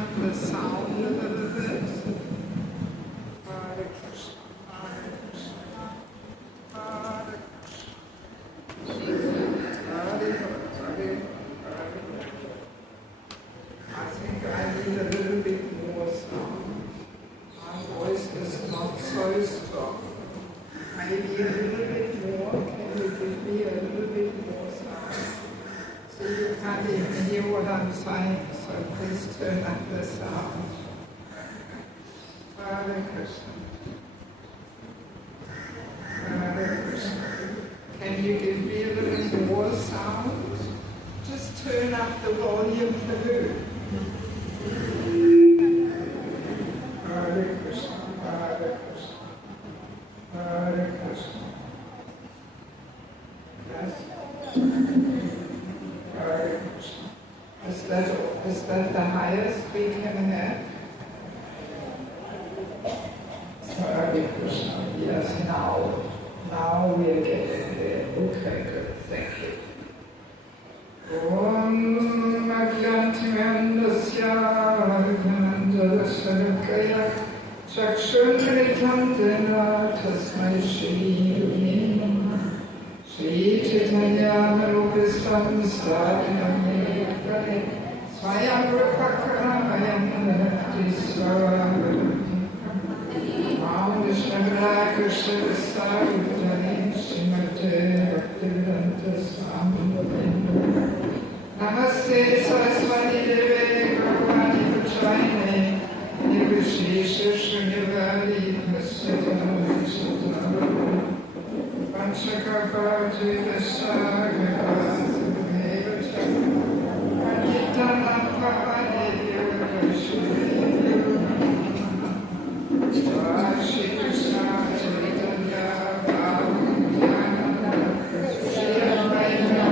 up the sound a little bit. Hare Krishna, Hare Krishna, Hare Krishna. Hare Hare. I think I need a little bit more sound. My voice is not so strong. Maybe a little bit more. Can you give me a little bit more sound? So you can't even hear what I'm saying, so please turn up the sound. Hare Krishna. Hare Krishna. Can you give me a little more sound? Just turn up the volume too. Hare Krishna. Hare Krishna. Hare Krishna. Yes. Hare Krishna. Is that the highest we can have? Hare Krishna. Yes, now we're getting there. Okay, good. Thank you. Om Agyantimandasya Arghanandalasarkaya Chakshunritam Dena Tasmai Shri Shri Chaitanya Marupistam Sadhanam Ekare Swayam Rupakamayam Tiswaram Ram Vishnavara Krishna Sarvajani Srimate Bhaktivedanta Swami Namaste Saraswati Deve Bhagavani Puchaine Nirvishesha Shunyavali Masyatam Vishatam Panchakapa Jivasya Gavasaveva Chakra Panyitanam Pavadeya Vishudeva Shri Krishna Chaitanya Bhagavan Shri Advaita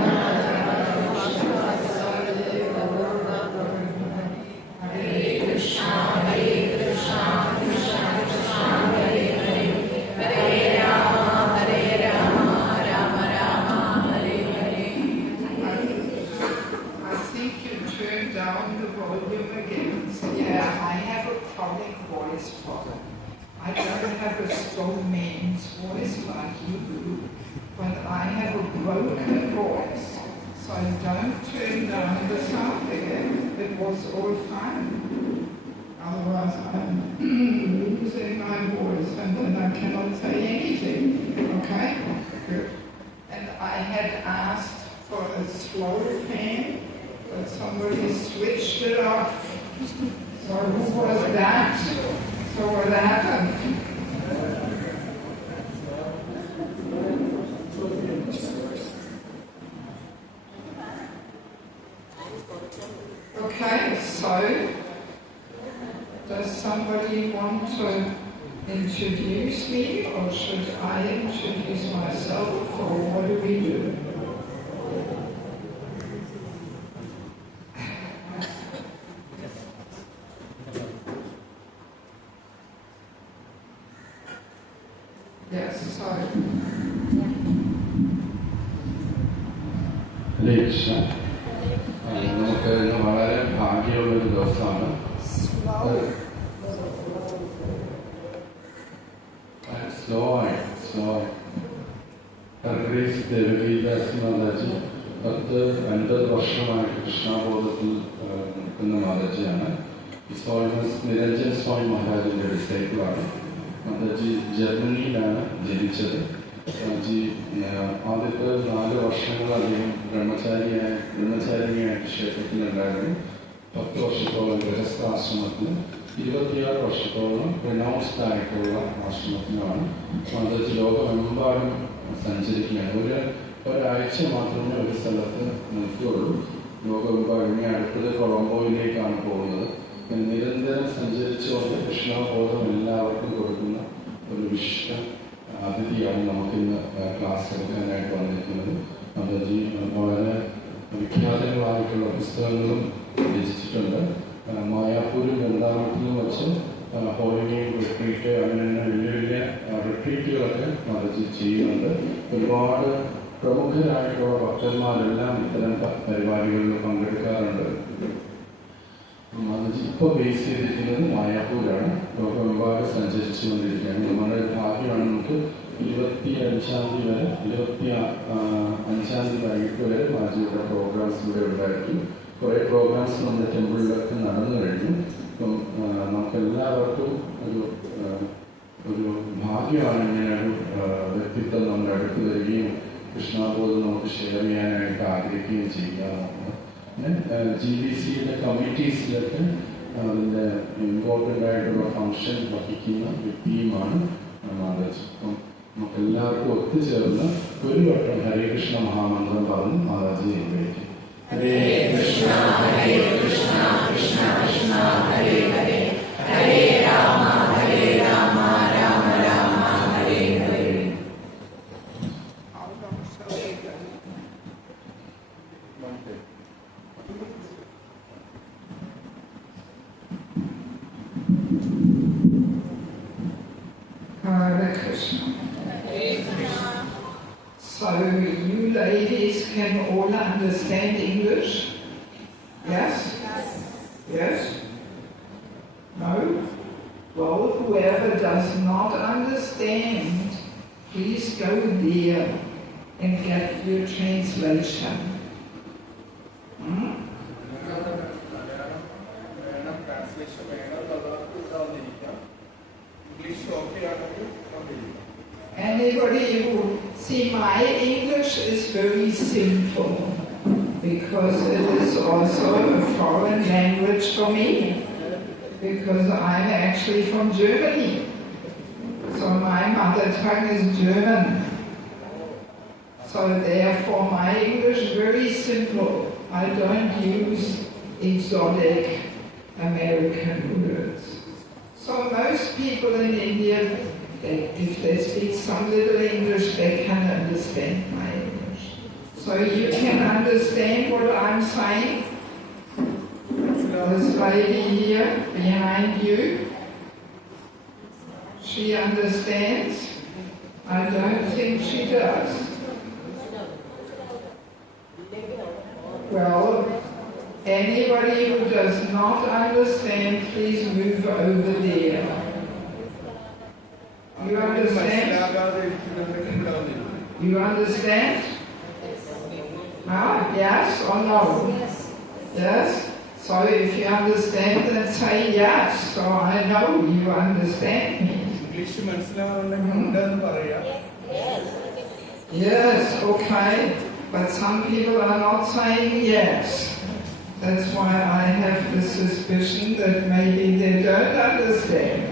I don't have a strong man's voice like you do, but I have a broken voice, so don't turn down the sound again. It was all fine. Otherwise I'm losing my voice and then I cannot say anything. Okay? Good. And I had asked for a slow fan, but somebody switched it off. So who was that? So what happened? Okay, so does somebody want to introduce me, or should I introduce myself, or what do we do? Yes, sorry. Hare Krishna. നമുക്ക് വളരെ ഭാഗ്യമുള്ളൊരു ദിവസമാണ്. Slow ആയി ദേവകി ദാസി മാതാജി 10-50 വർഷമായിട്ട് കൃഷ്ണബോധത്തിൽ നിൽക്കുന്ന മാതാജിയാണ്. നിരഞ്ജൻ സ്വാമി മഹാരാജിൻ്റെ ഡിസൈപ്പിളാണ്. മാതാജി ജർമ്മനിയിലാണ് ജനിച്ചത്. ആദ്യത്തെ 4 വർഷങ്ങളധികം ബ്രഹ്മചാരിയായിട്ട് ക്ഷേത്രത്തിലുണ്ടായിരുന്നു. 10 വർഷത്തോളം ഗൃഹസ്ഥാശ്രമത്തിലും 26 വർഷത്തോളം റിനൗൺസ്ഡ് ആയിട്ടുള്ള ആശ്രമത്തിലുമാണ്. മാതാജി ലോകമെമ്പാടും സഞ്ചരിക്കുകയാണ്. ഒരാഴ്ച മാത്രമേ ഒരു സ്ഥലത്ത് നിൽക്കുകയുള്ളൂ. ലോകമെമ്പാടും അടുത്തത് കൊളംബോയിലേക്കാണ് പോകുന്നത്. നിരന്തരം സഞ്ചരിച്ചുകൊണ്ട് കൃഷ്ണബോധം എല്ലാവർക്കും കൊടുക്കുന്ന ഒരു വിശിഷ്ട അതിഥിയാണ് നമുക്കിന്ന് ക്ലാസ് എടുക്കാനായിട്ട് വന്നിരിക്കുന്നത്. മാതാജി വളരെ വിഖ്യാതങ്ങളായിട്ടുള്ള പുസ്തകങ്ങളും രചിച്ചിട്ടുണ്ട്. മായാപൂരും വൃന്ദാവനത്തിലും വെച്ച് ഹോളിനെയും റിട്രീറ്റ് അങ്ങനെ വലിയ വലിയ റിട്രീറ്റുകളൊക്കെ മാതാജി ചെയ്യുന്നുണ്ട്. ഒരുപാട് പ്രമുഖരായിട്ടുള്ള ഭക്തന്മാരെല്ലാം ഇത്തരം പരിപാടികളിൽ പങ്കെടുക്കാറുണ്ട്. മാതാജി ഇപ്പോൾ ബേസ് ചെയ്തിരിക്കുന്നത് മായാപ്പൂരാണ്. ലോകമെമ്പാടും സഞ്ചരിച്ചുകൊണ്ടിരിക്കുകയാണ്. നമ്മുടെ ഭാഗ്യമാണ് നമുക്ക് 25-ാം തീയതി വരെ 25-ാം തീയതി വൈകിട്ട് വരെ മാജിയുടെ പ്രോഗ്രാംസ് ഇവിടെ ഉണ്ടായിരിക്കും. കുറേ പ്രോഗ്രാംസ് നമ്മുടെ ടെമ്പിളിലൊക്കെ നടന്നു കഴിഞ്ഞു. അപ്പം നമുക്കെല്ലാവർക്കും ഒരു ഭാഗ്യമാണ് ഇങ്ങനെ ഒരു വ്യക്തിത്വം നമ്മുടെ അടുത്ത് വരികയും കൃഷ്ണബോധം നമുക്ക് ഷെയർ ചെയ്യാനായിട്ട് ആഗ്രഹിക്കുകയും ചെയ്യാമെന്നുള്ളത്. പിന്നെ GBCയുടെ കമ്മിറ്റീസിലൊക്കെ അതിൻ്റെ ഇമ്പോർട്ടൻ്റ് ആയിട്ടുള്ള ഫങ്ഷൻ വഹിക്കുന്ന വ്യക്തിയുമാണ് മാതാജി. അപ്പം നമുക്കെല്ലാവർക്കും ഒത്തുചേർന്ന് ഒരു വട്ടം ഹരേ കൃഷ്ണ മഹാമന്ത്രം പറഞ്ഞ് മാതാജിയെ അനുഗ്രഹിക്കും. ഹരേ കൃഷ്ണ ഹരേ കൃഷ്ണ കൃഷ്ണ കൃഷ്ണ ഹരേ ഹരേ ഹരേ രാമ രാമ രാമ ഹരേ ഹരേ. Hare Krishna. So you ladies can all understand English? Yes? Yes? No? Well, whoever does not understand, please go there and get your translation. Anybody who see, my English is very simple because it is also a foreign language for me, because I'm actually from Germany. So my mother tongue is German. So therefore my English is very simple. I don't use exotic American words. So most people in India, if they speak some little English, they can understand my English. So you can understand what I'm saying. This lady here behind you, she understands? I don't think she does. Well, anybody who does not understand, please move over there. You understand? You understand? Yes or no? Yes? So if you understand, then say yes. So I know you understand me. Yes, okay. But some people are not saying yes. That's why I have the suspicion that maybe they don't understand.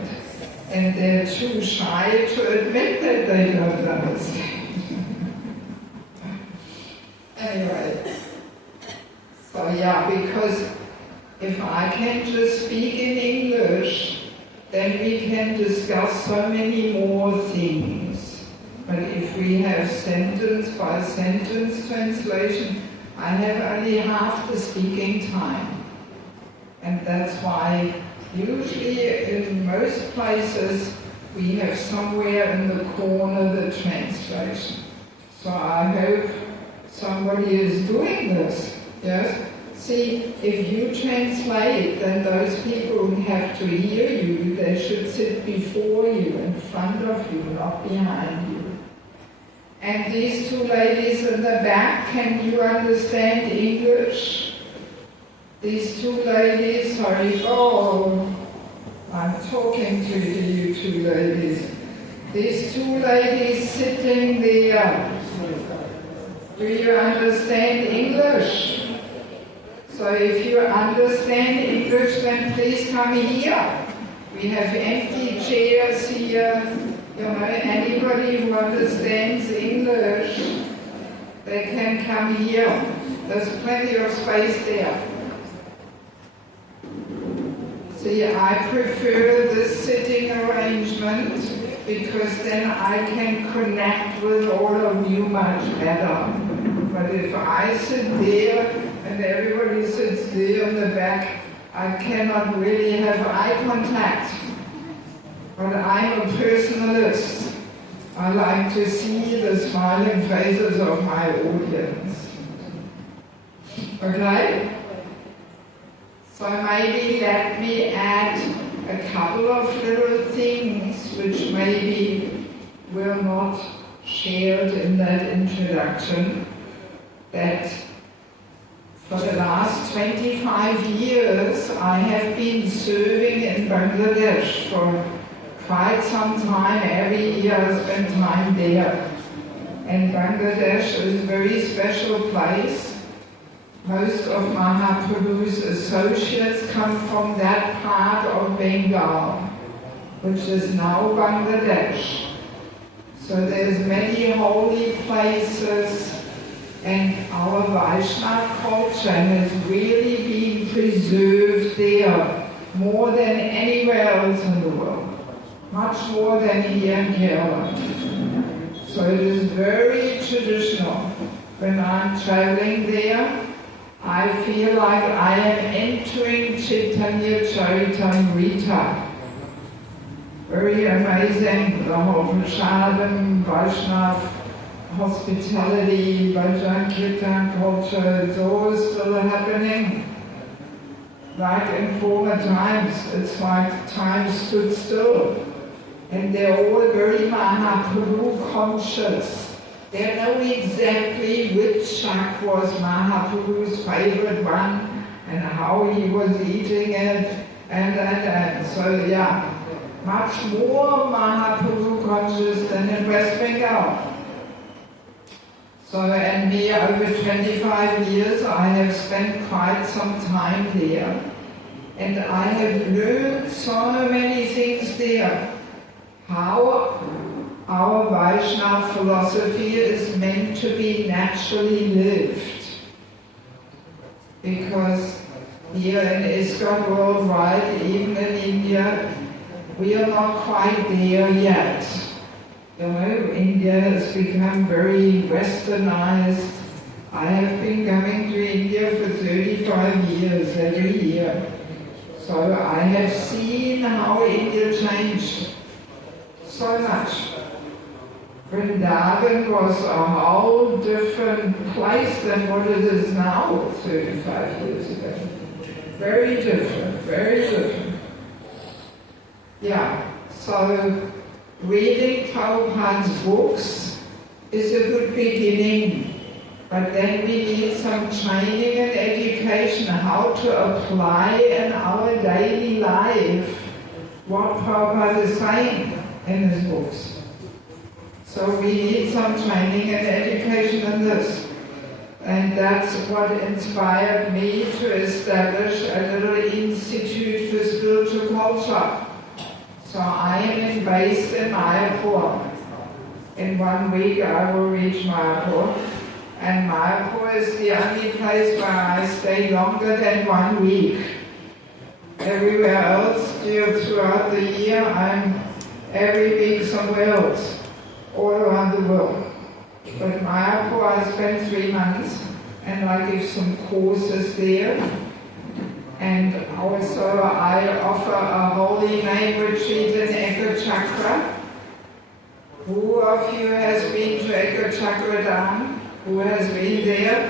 And they're too shy to admit that they don't understand. Anyway, so yeah, because if I can just speak in English, then we can discuss so many more things. But if we have sentence by sentence translation, I have only half the speaking time. And that's why usually in most places we have somewhere in the corner the translation. So I hope somebody is doing this. Yes? See, if you translate, then those people who have to hear you, they should sit before you, in front of you, not behind you. And these two ladies in the back, can you understand English? These two ladies, sorry, I'm talking to you two ladies. These two ladies sitting there, do you understand English? So if you understand English, then please come here. We have empty chairs here. You know, anybody who understands English, they can come here. There's plenty of space there. See, I prefer this sitting arrangement because then I can connect with all of you much better. But if I sit there and everybody sits there in the back, I cannot really have eye contact. But I'm a personalist. I like to see the smiling faces of my audience. Okay? So maybe let me add a couple of little things which maybe were not shared in that introduction, that for the last 25 years I have been serving in Bangladesh for quite some time. Every year I spend time there. And Bangladesh is a very special place. Most of Mahaprabhu's associates come from that part of Bengal, which is now Bangladesh. So there's many holy places, and our Vaishnava culture has really been preserved there more than anywhere else in the world, much more than here in Kerala. So it is very traditional. When I'm traveling there, I feel like I am entering Chaitanya Charitamrita. Very amazing, the whole Prasadam, Vaishnava hospitality, Bhajan Kirtan culture, it's all still happening. Like in former times, it's like time stood still. And they're all very Mahaprabhu conscious. They know exactly which shak was Mahaprabhu's favorite one and how he was eating it and. So yeah, much more Mahaprabhu conscious than in West Bengal. So, and me, over 25 years, I have spent quite some time there. And I have learned so many things there. How our Vaishnava philosophy is meant to be naturally lived. Because here in ISKCON worldwide, even in India, we are not quite there yet. You know, India has become very westernized. I have been coming to India for 35 years every year. So I have seen how India changed so much. Vrindavan was a whole different place than what it is now 35 years ago. Very different, very different. Yeah, so reading Prabhupada's books is a good beginning, but then we need some training and education how to apply in our daily life what Prabhupada is saying in his books. So we need some training and education in this. And that's what inspired me to establish a little institute for spiritual culture. So I am based in Mayapur. In 1 week I will reach Mayapur. And Mayapur is the only place where I stay longer than 1 week. Everywhere else, throughout the year, I'm every week somewhere else, all around the world. But Mayapur I spend 3 months, and I give some courses there. And also I offer a holy name retreat in ISKCON. Who of you has been to ISKCON Dham? Who has been there?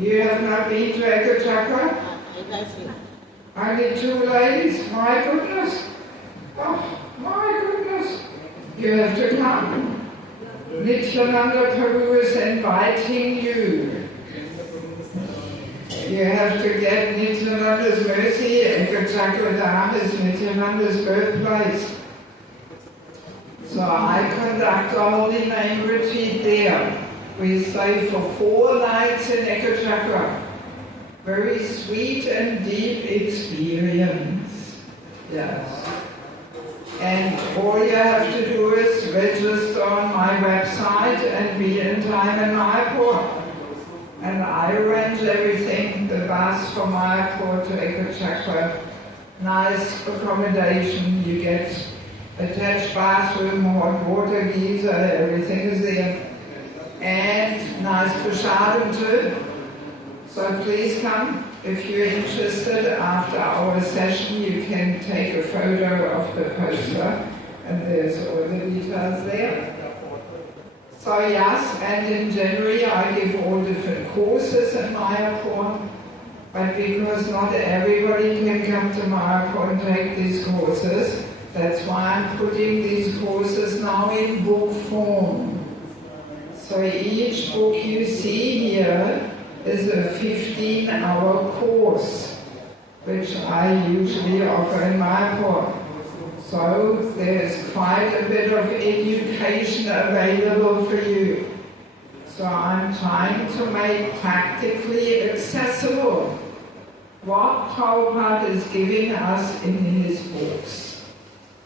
You have not been to ISKCON? Only 2 ladies? My goodness! Oh, my goodness! You have to come. Nityananda Prabhu is inviting you. You have to get Nityananda's mercy, and ISKCON Dham is Nityananda's birthplace. So I conduct a holy name retreat there. We stay for 4 nights in ISKCON. Very sweet and deep experience. Yes. And all you have to do is register on my website and be in time in Mayapur. And I arrange everything, the bus from Mayapur to ISKCON. Nice accommodation, you get attached bathroom, hot water geyser, everything is there. And nice prasadam too. So please come. If you're interested, after our session you can take a photo of the poster and there's all the details there. So yes, and in January I give all different courses in Mayapur. But because not everybody can come to Mātā and take these courses, that's why I'm putting these courses now in book form. So each book you see here is a 15-hour course, which I usually offer in Mātā. So there's quite a bit of education available for you. So I'm trying to make practically accessible what Prabhupada is giving us in his books.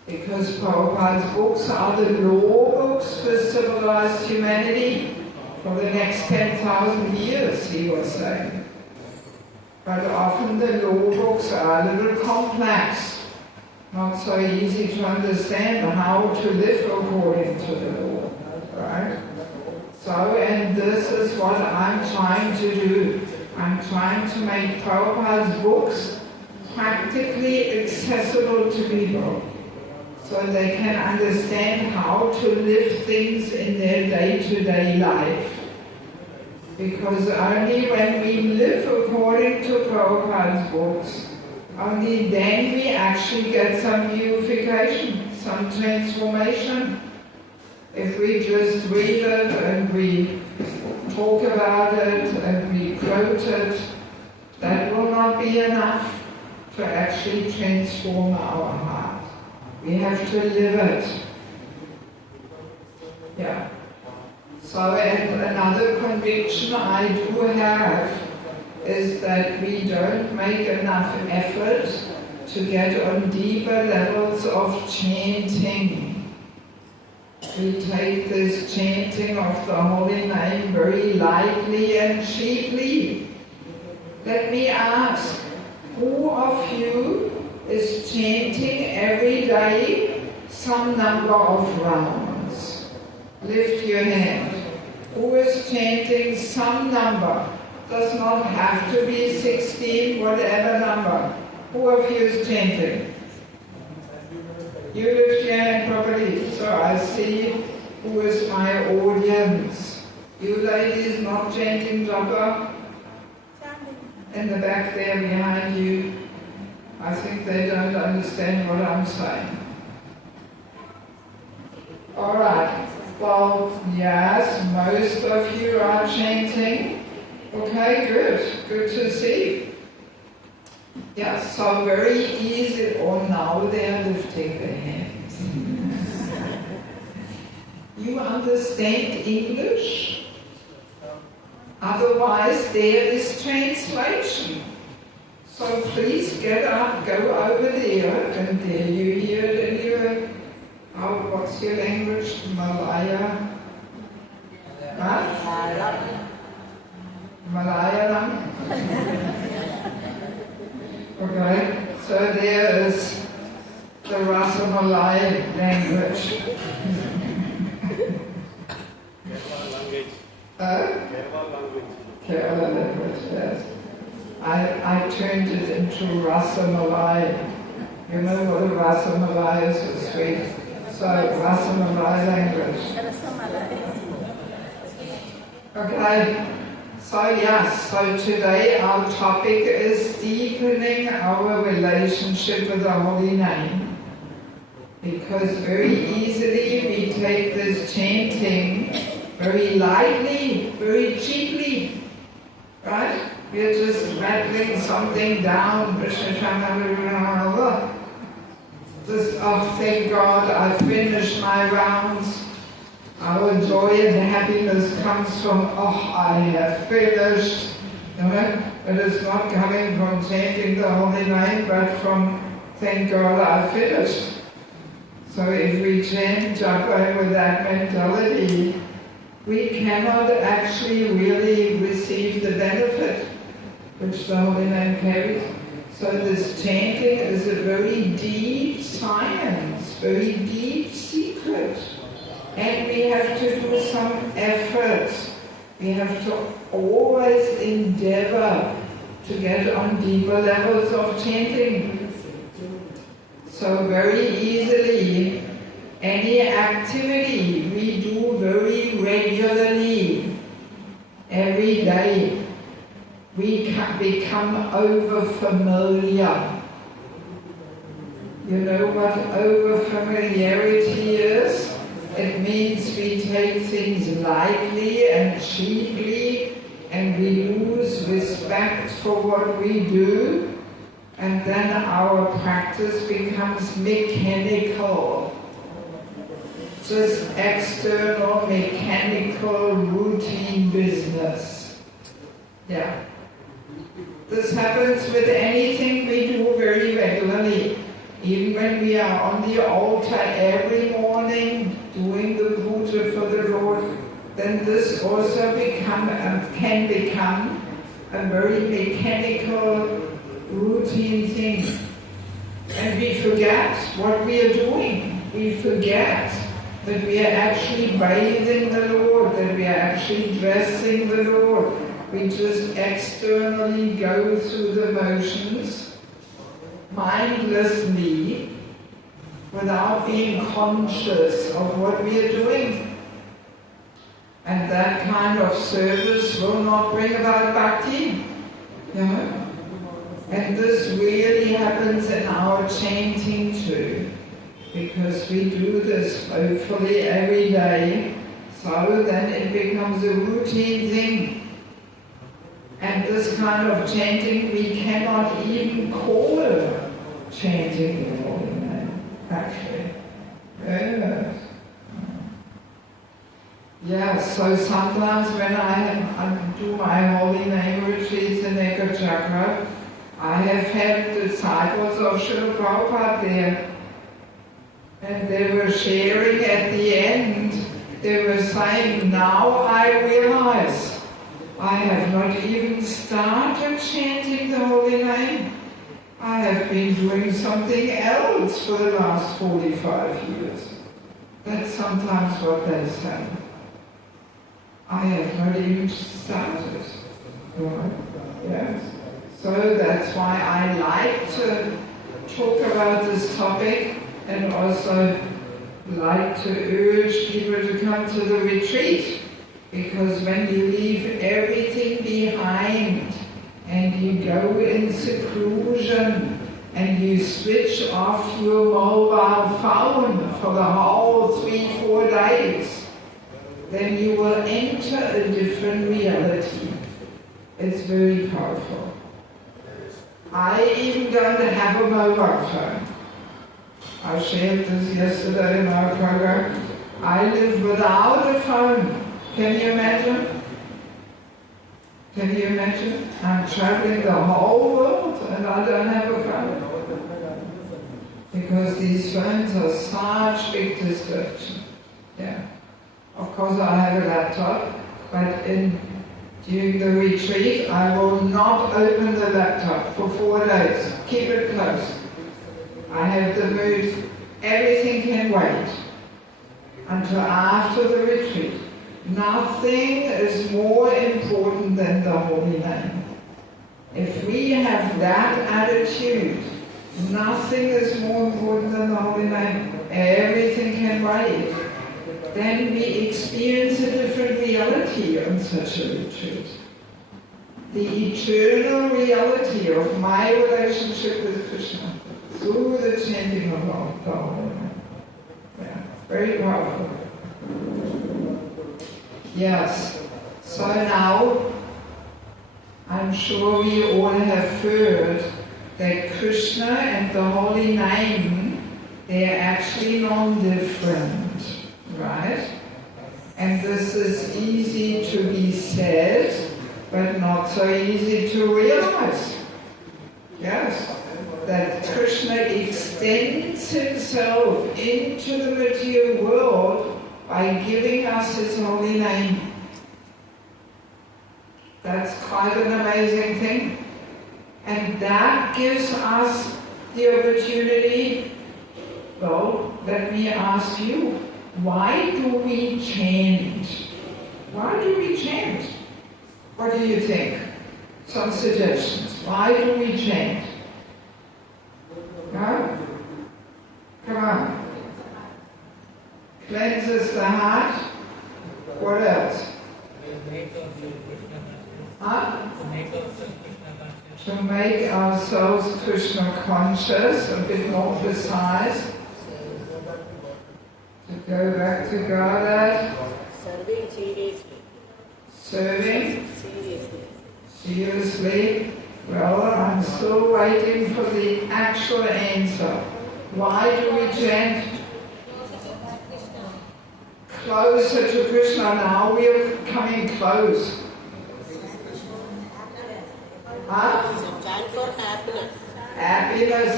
Because Prabhupada's books are the law books for civilized humanity for the next 10,000 years, he was saying. But often the law books are a little complex, not so easy to understand how to live according to the law, right? So, and this is what I'm trying to do. I'm trying to make Prabhupada's books practically accessible to people, so they can understand how to live things in their day-to-day life. Because only when we live according to Prabhupada's books, only then we actually get some purification, some transformation. If we just read it and we talk about it and we quote it, that will not be enough to actually transform our heart. We have to live it. Yeah. So, and another conviction I do have is that we don't make enough effort to get on deeper levels of chanting. We take this chanting of the holy name very lightly and cheaply. Let me ask, who of you is chanting every day some number of rounds? Lift your hand. Who is chanting some number? Does not have to be 16, whatever number. Who of you is chanting? You lift your hand properly, so I see who is my audience. You ladies not chanting japa? In the back there behind you. I think they don't understand what I'm saying. Alright, well, yes, most of you are chanting. Okay, good to see. Yeah, so very easy, or now they are lifting their hands. You understand English? Otherwise there is translation. So please get up, go over there, and there you hear it in your, what's your language? Malaya? Huh? Malayalam? Okay, so there is the Rasamalai language. Kerala language, yes. I turned it into Rasamalai. You know what a Rasamalai is? It's sweet. So Rasamalai language. Okay. So yes, so today our topic is deepening our relationship with the Holy Name. Because very easily we take this chanting very lightly, very cheaply, right? We're just rattling something down. Just, oh, thank God, I finished my rounds. Our joy and happiness comes from, oh, I have finished. It is not coming from chanting the holy name, but from, thank God I finished. So if we chant japa with that mentality, we cannot actually really receive the benefit which the holy name carries. So this chanting is a very deep science, very deep secret. And we have to do some effort. We have to always endeavor to get on deeper levels of chanting. So very easily, any activity we do very regularly, every day, we can become over-familiar. You know what over-familiarity is? It means we take things lightly and cheaply, and we lose respect for what we do, and then our practice becomes mechanical. Just external, mechanical, routine business. Yeah. This happens with anything we do very regularly. Even when we are on the altar every morning doing the puja for the Lord, then this also can become a very mechanical, routine thing. And we forget what we are doing. We forget that we are actually bathing the Lord, that we are actually dressing the Lord. We just externally go through the motions mindlessly without being conscious of what we are doing. And that kind of service will not bring about bhakti. You know? And this really happens in our chanting too, because we do this hopefully every day, so then it becomes a routine thing. And this kind of chanting we cannot even call it chanting the holy name, actually. Yes. Yeah, so sometimes when I do my holy name retreats in Ekachakra, I have had disciples of Srila Prabhupada there, and they were sharing at the end, they were saying, now I realize I have not even started chanting the holy name. I have been doing something else for the last 45 years. That's sometimes what they say. I have not even started. Right? Yes. So that's why I like to talk about this topic, and also like to urge people to come to the retreat. Because when you leave everything behind and you go in seclusion and you switch off your mobile phone for the whole 3-4 days, then you will enter a different reality. It's very powerful. I even don't have a mobile phone. I shared this yesterday in our program. I live without a phone. Can you imagine? Can you imagine? I'm traveling the whole world and I don't have a phone. Because these phones are such big distraction. Yeah. Of course I have a laptop, but during the retreat I will not open the laptop for 4 days. Keep it closed. I have the mood, everything can wait until after the retreat. Nothing is more important than the holy name. If we have that attitude, nothing is more important than the holy name, everything can wait, then we experience a different reality on such a retreat. The eternal reality of my relationship with Krishna through the chanting of the holy name. Yeah, very powerful. Yes, so now I'm sure we all have heard that Krishna and the holy name, they are actually non-different, right? And this is easy to be said, but not so easy to realize. Yes, that Krishna extends himself into the material world by giving us his holy name. That's quite an amazing thing. And that gives us the opportunity, well, let me ask you, why do we chant? Why do we chant? What do you think? Some suggestions. Why do we chant? No? Come on. Cleanses the heart. What else? Huh? To make ourselves Krishna conscious, a bit more precise. To go back to Godhead. Serving seriously. Serving Seriously. seriously. Well, I'm still waiting for the actual answer. Why do we chant closer to Krishna? Now we are coming close. Huh? It's a chant for happiness. Happiness.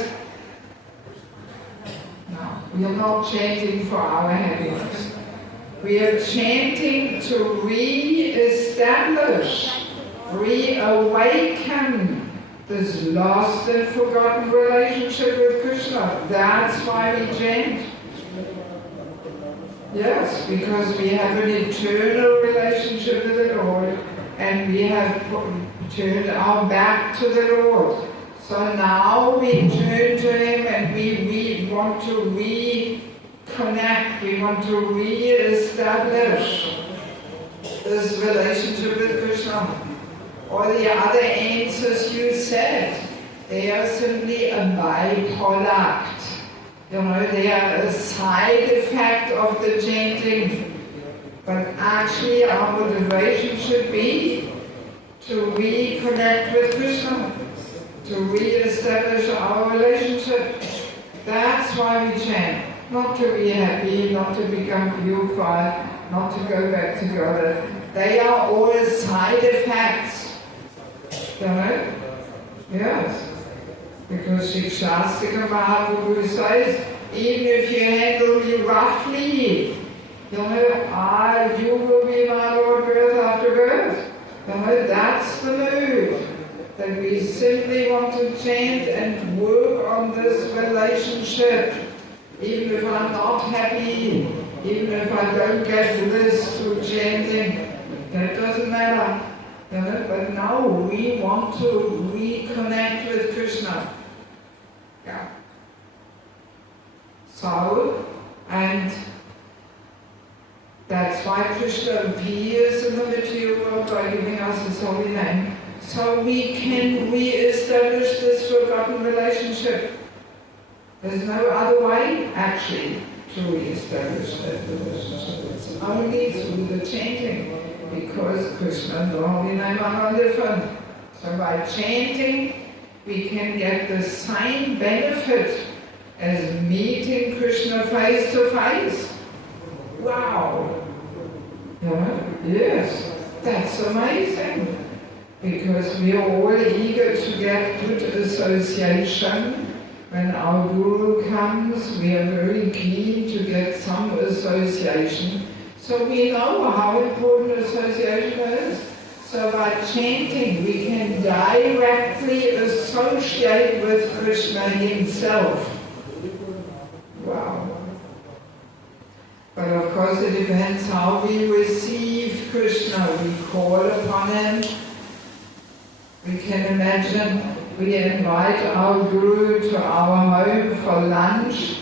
No, we are not chanting for our happiness. We are chanting to re-establish, reawaken this lost and forgotten relationship with Krishna. That's why we chant. Yes, because we have an eternal relationship with the Lord, and we have turned our back to the Lord. So now we turn to Him and we want to reconnect, we want to re-establish this relationship with Krishna. Or the other answers you said, they are simply a byproduct. You know, they are a side effect of the chanting. But actually our motivation should be to reconnect with Krishna, to re-establish our relationship. That's why we chant. Not to be happy, not to become purified, not to go back to God. They are all side effects. You know? Yes. Because Shikshastika Mahaprabhu says, even if you handle me roughly, you know, you will be my Lord birth after birth. You know, that's the mood. That we simply want to chant and work on this relationship. Even if I'm not happy, even if I don't get this through chanting, that doesn't matter. You know, but now we want to reconnect with Krishna. Yeah. So, and that's why Krishna appears in the material world by giving us His holy name. So we can re-establish this forgotten relationship. There's no other way, actually, to re-establish that relationship. It's only through the chanting, because Krishna and the holy name are not different. So by chanting, we can get the same benefit as meeting Krishna face to face. Wow! Yeah, yes, that's amazing. Because we are all eager to get good association. When our Guru comes, we are very keen to get some association. So we know how important association is. So by chanting, we can directly associate with Krishna Himself. Wow. But of course it depends how we receive Krishna. We call upon Him. We can imagine we invite our Guru to our home for lunch,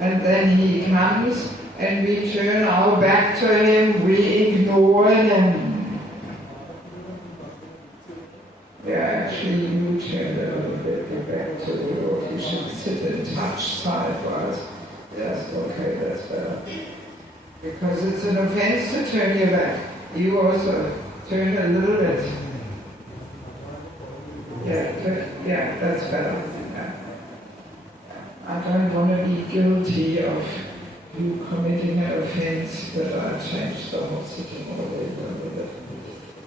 and then he comes and we turn our back to him, we ignore him. Yeah, actually you turn a little bit your back to the Lord. You should sit and touch sidewise. Yes, okay, that's better. Because it's an offense to turn your back. You also turn a little bit. Yeah, that's better. Yeah. I don't want to be guilty of you committing an offense, but I changed the whole sitting order a little bit.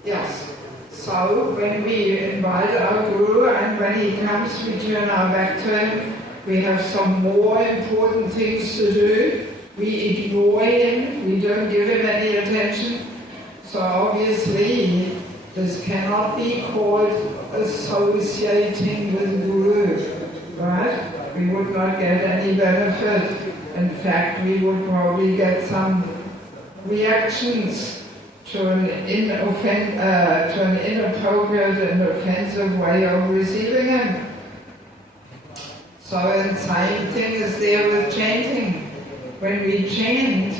Yes. So when we invite our Guru and when he comes, we turn our back to him. We have some more important things to do. We ignore him. We don't give him any attention. So obviously, this cannot be called associating with Guru, right? We would not get any benefit. In fact, we would probably get some reactions to an inappropriate and offensive way of receiving him. So the same thing is there with chanting. When we chant,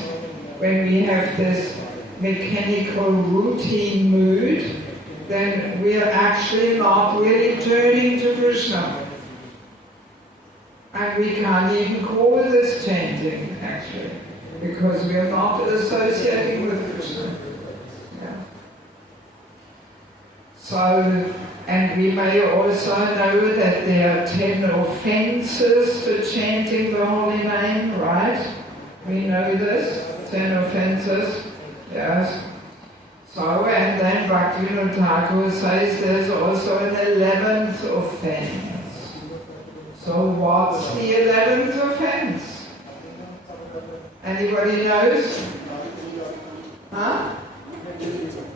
when we have this mechanical routine mood, then we are actually not really turning to Krishna. And we can't even call this chanting, actually, because we are not associating with Krishna. Yeah. So, and we may also know that there are 10 offences to chanting the holy name, right? We know this, 10 offences, yes. So, and then Bhaktivinoda Thakur says there's also an 11th offence. So what's the 11th offence? Anybody knows? Huh?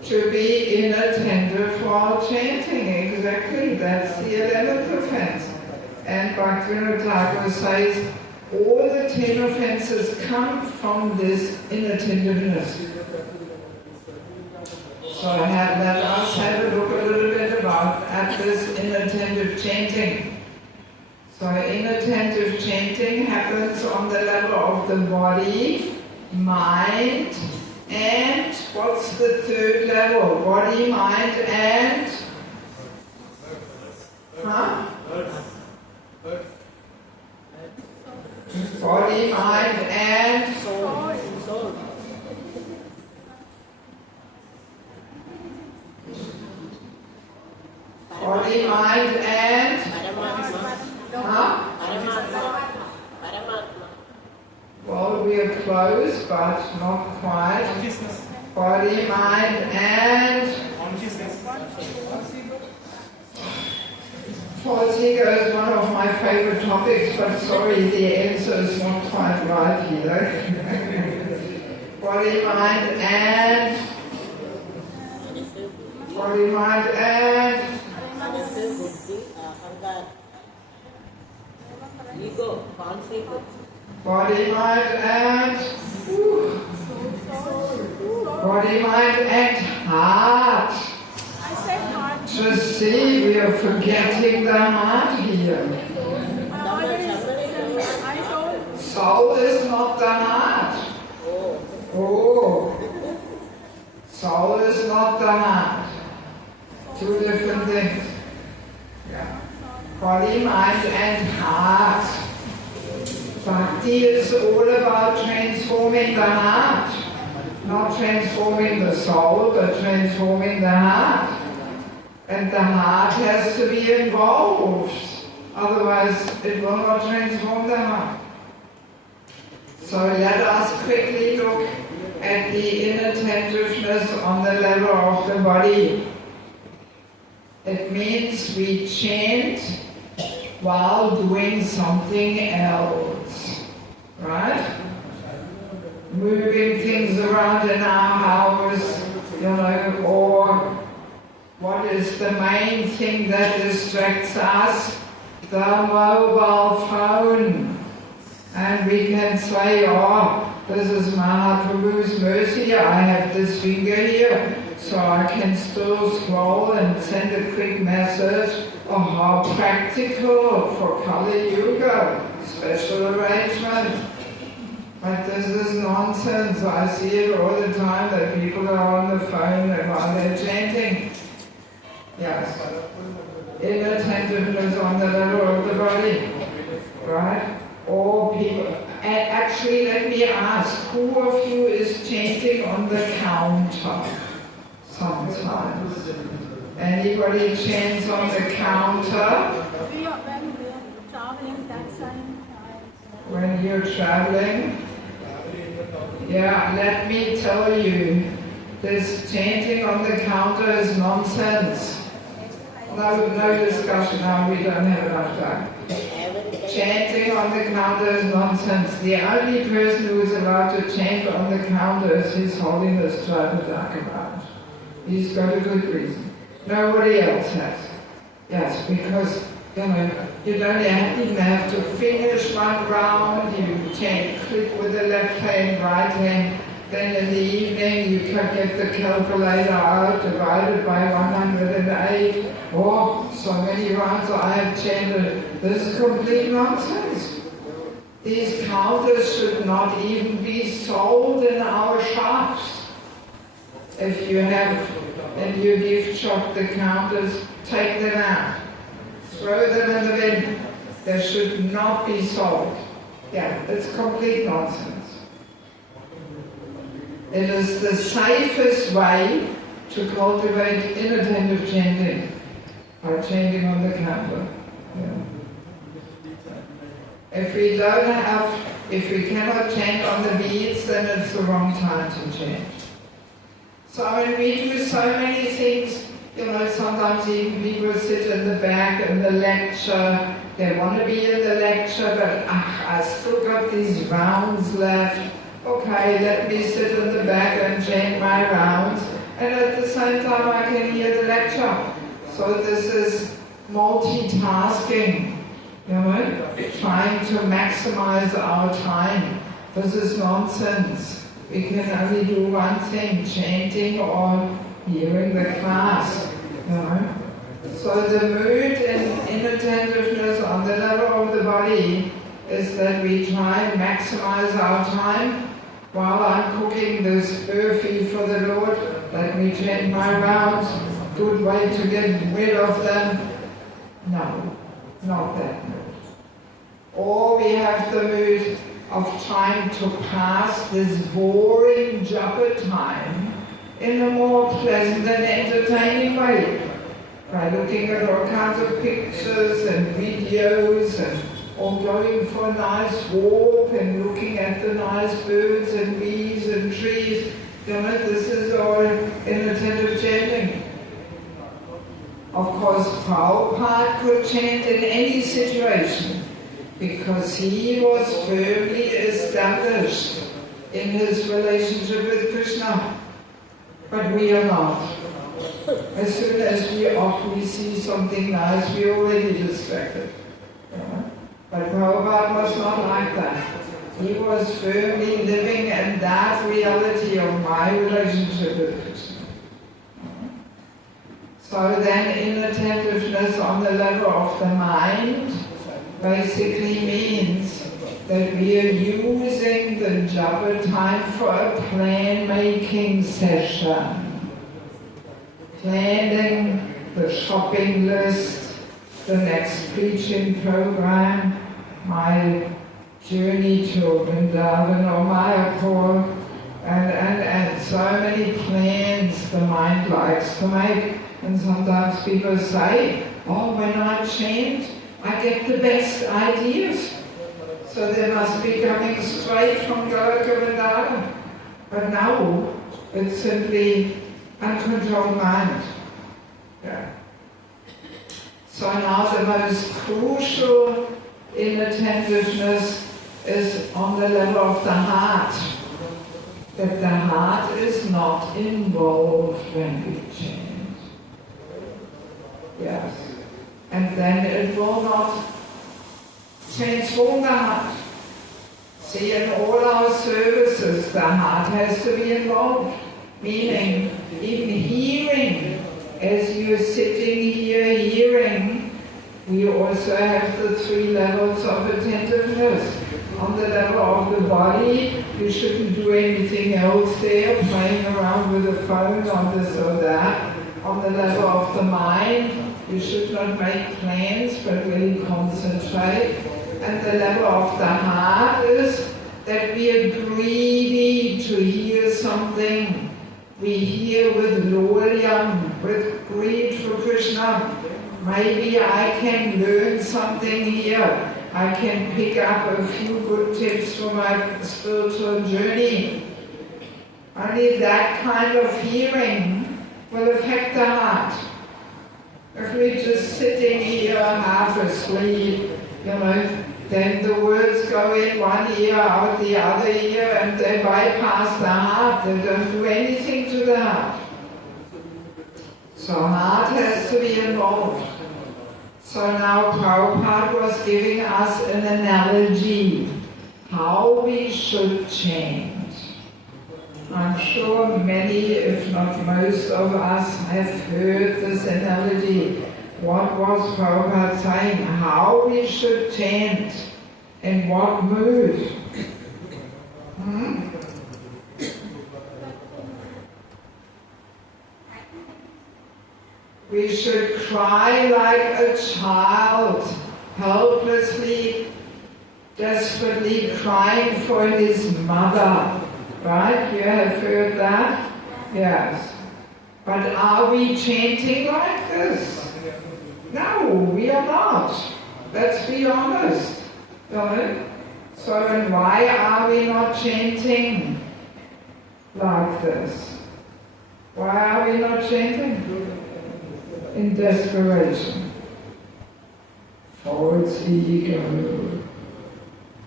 To be inattentive while chanting, exactly, that's the 11th offence. And Bhaktivinoda Thakur says all the 10 offences come from this inattentiveness. So let us have a look a little bit at this inattentive chanting. So inattentive chanting happens on the level of the body, mind, and what's the third level? Body, mind, and? Huh? Body, mind, and? Soul. Body, mind, and? Huh? Well, we are close, but not quite. Body, mind, and? False ego is one of my favorite topics, but sorry, the answer is not quite right either. Body, mind, and? Body, mind, and? Ego, false ego. Body, mind, and? Body, mind, and heart. I said heart. Just see, we are forgetting the heart here. Soul is not the heart. Oh. Soul is not the heart. Two different things. Yeah. Body, mind, and heart. Bhakti is all about transforming the heart. Not transforming the soul, but transforming the heart. And the heart has to be involved. Otherwise, it will not transform the heart. So let us quickly look at the inattentiveness on the level of the body. It means we chant while doing something else, right? Moving things around in our house, or what is the main thing that distracts us? The mobile phone. And we can say, oh, this is Mahaprabhu's mercy, I have this finger here, so I can still scroll and send a quick message. Oh, how practical for Kali Yuga, special arrangement. But this is nonsense. I see it all the time that people are on the phone while they're chanting. Yes. Inattentiveness on the level of the body. Right? Or people. Actually, let me ask, who of you is chanting on the counter sometimes? Anybody chants on the counter? When we are traveling, that time. When you're traveling? Yeah, let me tell you, this chanting on the counter is nonsense. No discussion now, we don't have enough time. Chanting on the counter is nonsense. The only person who is allowed to chant on the counter is His Holiness Maharaj. He's got a good reason. Nobody else has. Yes, because you don't even have to finish one round, you chant, click with the left hand, right hand, then in the evening you can get the calculator out, divided by 108, oh, so many rounds I have chanted. This is complete nonsense. These counters should not even be sold in our shops. If you have and you gift shop the counters, take them out. Throw them in the bin. They should not be sold. Yeah, it's complete nonsense. It is the safest way to cultivate inattentive chanting, by chanting on the counter. Yeah. If we cannot chant on the beads, then it's the wrong time to chant. So when we do so many things, sometimes even people sit in the back in the lecture, they want to be in the lecture, but I still got these rounds left. Okay, let me sit in the back and chant my rounds, and at the same time I can hear the lecture. So this is multitasking, trying to maximize our time. This is nonsense. We can only do one thing, chanting or hearing the class. So the mood and inattentiveness on the level of the body is that we try and maximize our time. While I'm cooking this burfi for the Lord, let me chant my rounds. Good way to get rid of them. No, not that mood. Or we have the mood of trying to pass this boring japa time in a more pleasant and entertaining way. By looking at all kinds of pictures and videos or going for a nice walk and looking at the nice birds and bees and trees. This is all inattentive chanting. Of course, Prabhupada could chant in any situation because he was firmly established in his relationship with Krishna. But we are not. As soon as we see something nice, we are already distracted. But Prabhupada was not like that. He was firmly living in that reality of my relationship with Krishna. So then inattentiveness on the level of the mind basically means that we are using the japa time for a plan-making session. Planning the shopping list, the next preaching program, my journey to Vrindavan or Mayapur, and so many plans the mind likes to make. And sometimes people say, oh, when I chant, I get the best ideas. So they must be coming straight from Goloka Vrindavan. But no, it's simply uncontrolled mind. Yeah. So now the most crucial inattentiveness is on the level of the heart. That the heart is not involved when we chant. Yes. And then it will not transform the heart. See, in all our services, the heart has to be involved. Meaning, even hearing, as you're sitting here hearing, we also have the three levels of attentiveness. On the level of the body, you shouldn't do anything else there, playing around with the phone on this or that. On the level of the mind, you should not make plans, but really concentrate. And the level of the heart is that we are greedy to hear something. We hear with loyalty, with greed for Krishna. Maybe I can learn something here. I can pick up a few good tips for my spiritual journey. Only that kind of hearing will affect the heart. If we're just sitting here half asleep, then the words go in one ear, out the other ear, and they bypass the heart. They don't do anything to the heart. So heart has to be involved. So now Prabhupada was giving us an analogy, how we should chant. I'm sure many, if not most of us, have heard this analogy. What was Prabhupada saying? How we should chant, in what mood? We should cry like a child, helplessly, desperately crying for his mother. Right? You have heard that? Yes. But are we chanting like this? No, we are not. Let's be honest. Right? So then why are we not chanting like this? Why are we not chanting? In desperation. For its ego.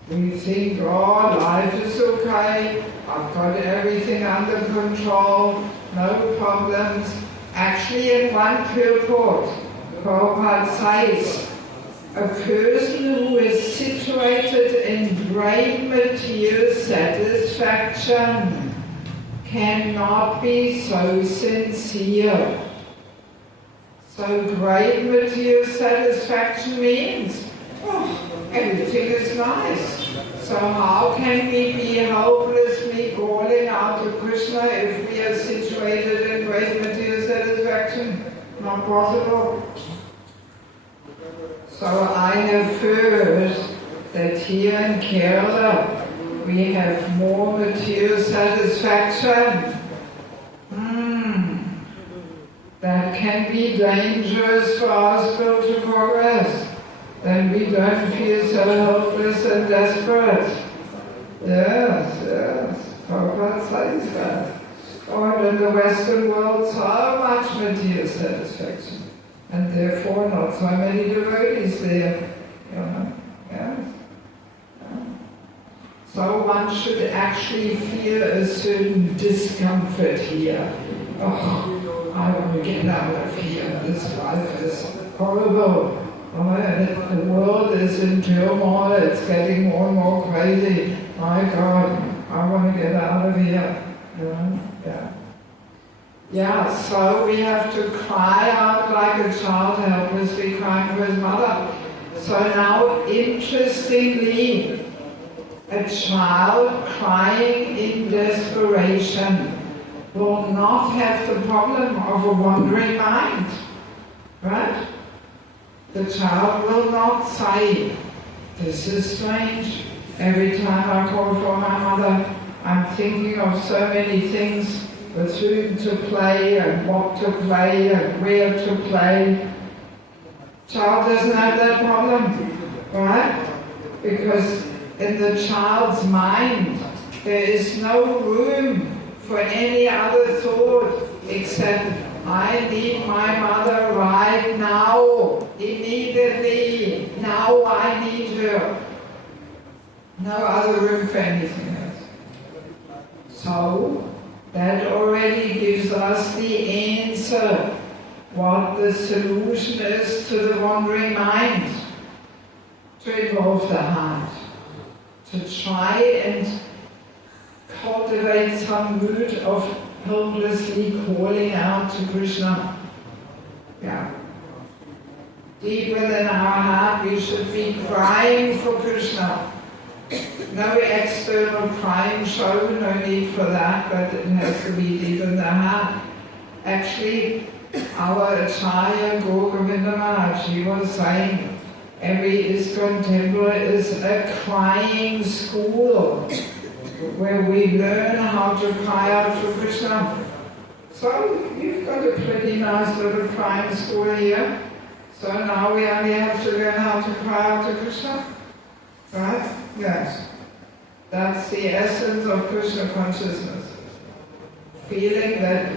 We think, oh, life is okay, I've got everything under control, no problems. Actually, in one purport, Prabhupada says, a person who is situated in great material satisfaction cannot be so sincere. So great material satisfaction means, oh, everything is nice. So how can we be helplessly calling out to Krishna if we are situated in great material satisfaction? Not possible. So I have heard that here in Kerala we have more material satisfaction. That can be dangerous for our spiritual progress. Then we don't feel so helpless and desperate. Yes. Prabhupada says that. Oh, in the Western world, so much material satisfaction. And therefore not so many devotees there. Yes. So one should actually feel a certain discomfort here. Oh, I want to get out of here. This life is horrible. The world is in turmoil. It's getting more and more crazy. My God, I want to get out of here. Yeah, so we have to cry out like a child helplessly crying for his mother. So now, interestingly, a child crying in desperation will not have the problem of a wandering mind, right? The child will not say, this is strange. Every time I call for my mother, I'm thinking of so many things, with whom to play and what to play and where to play. Child doesn't have that problem, right? Because in the child's mind, there is no room for any other thought except, I need my mother right now, immediately, now I need her. No other room for anything else. So, that already gives us the answer, what the solution is to the wandering mind, to involve the heart, to try and cultivate some mood of helplessly calling out to Krishna. Yeah. Deep within our heart we should be crying for Krishna. No external crying show, no need for that, but it has to be deep in the heart. Actually, our Acharya Govinda Maharaj, he was saying, every ISKCON temple is a crying school, where we learn how to cry out for Krishna. So, you've got a pretty nice little crying school here. So now we only have to learn how to cry out to Krishna. Right? Yes. That's the essence of Krishna consciousness. Feeling that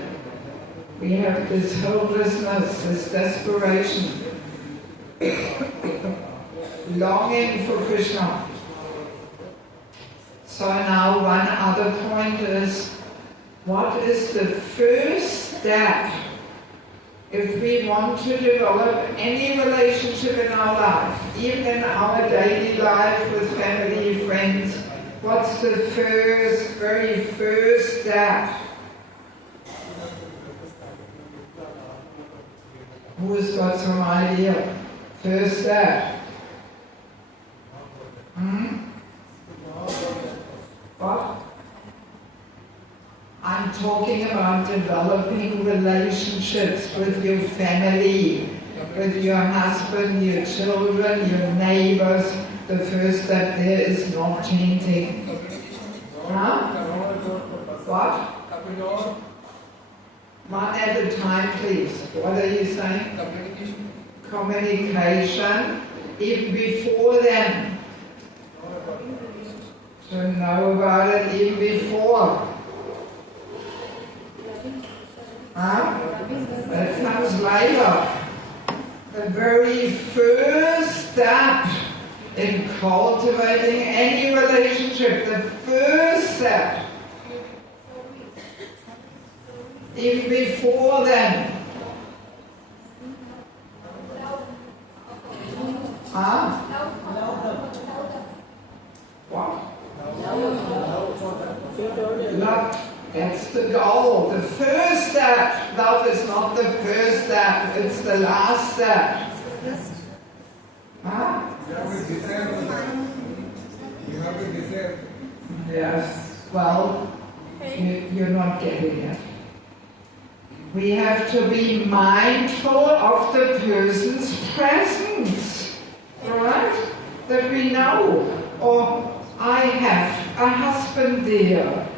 we have this helplessness, this desperation, longing for Krishna. So now one other point is, what is the first step if we want to develop any relationship in our life, even in our daily life with family, friends? What's the very first step? Who's got some idea? First step. What? I'm talking about developing relationships with your family, with your husband, your children, your neighbors. The first step there is not chanting. Huh? What? One at a time, please. What are you saying? Communication. Even before then. To know about it even before. Huh? That comes later. The very first step in cultivating any relationship, the first step, even before then. Huh? What? Love. That's the goal. The first step. Love is not the first step, it's the last step. Huh? You have to desire. Yes. Well, you're not getting it. We have to be mindful of the person's presence. Right? That we know. Or I have a husband there.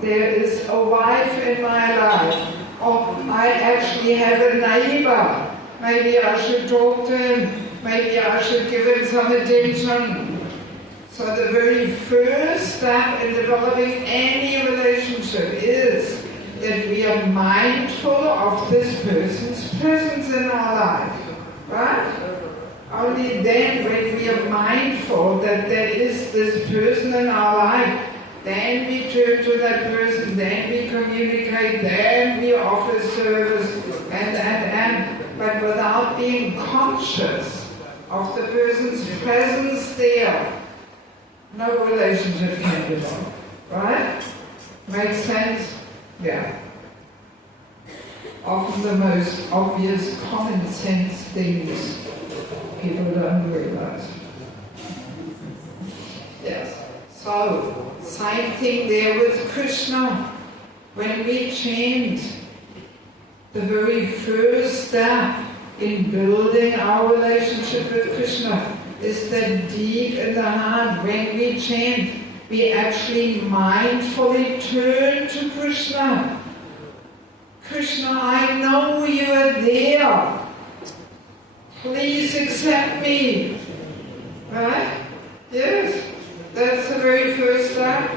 There is a wife in my life. Or I actually have a neighbor. Maybe I should talk to him. Maybe I should give him some attention. So the very first step in developing any relationship is that we are mindful of this person's presence in our life. Right? Only then, when we are mindful that there is this person in our life, then we turn to that person, then we communicate, then we offer service, but without being conscious of the person's presence there, no relationship can develop. Right? Makes sense? Yeah. Often the most obvious common sense things people don't realize. Yes. So, same thing there with Krishna. When we chant, the very first step in building our relationship with Krishna is that deep in the heart, when we chant, we actually mindfully turn to Krishna. Krishna, I know you are there. Please accept me. Right? Yes. That's the very first step.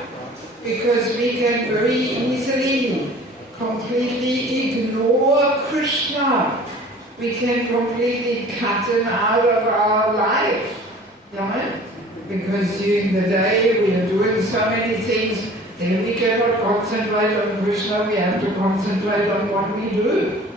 Because we can very easily, completely ignore Krishna. We can completely cut him out of our life. Right? Because during the day we are doing so many things, then we cannot concentrate on Krishna, we have to concentrate on what we do.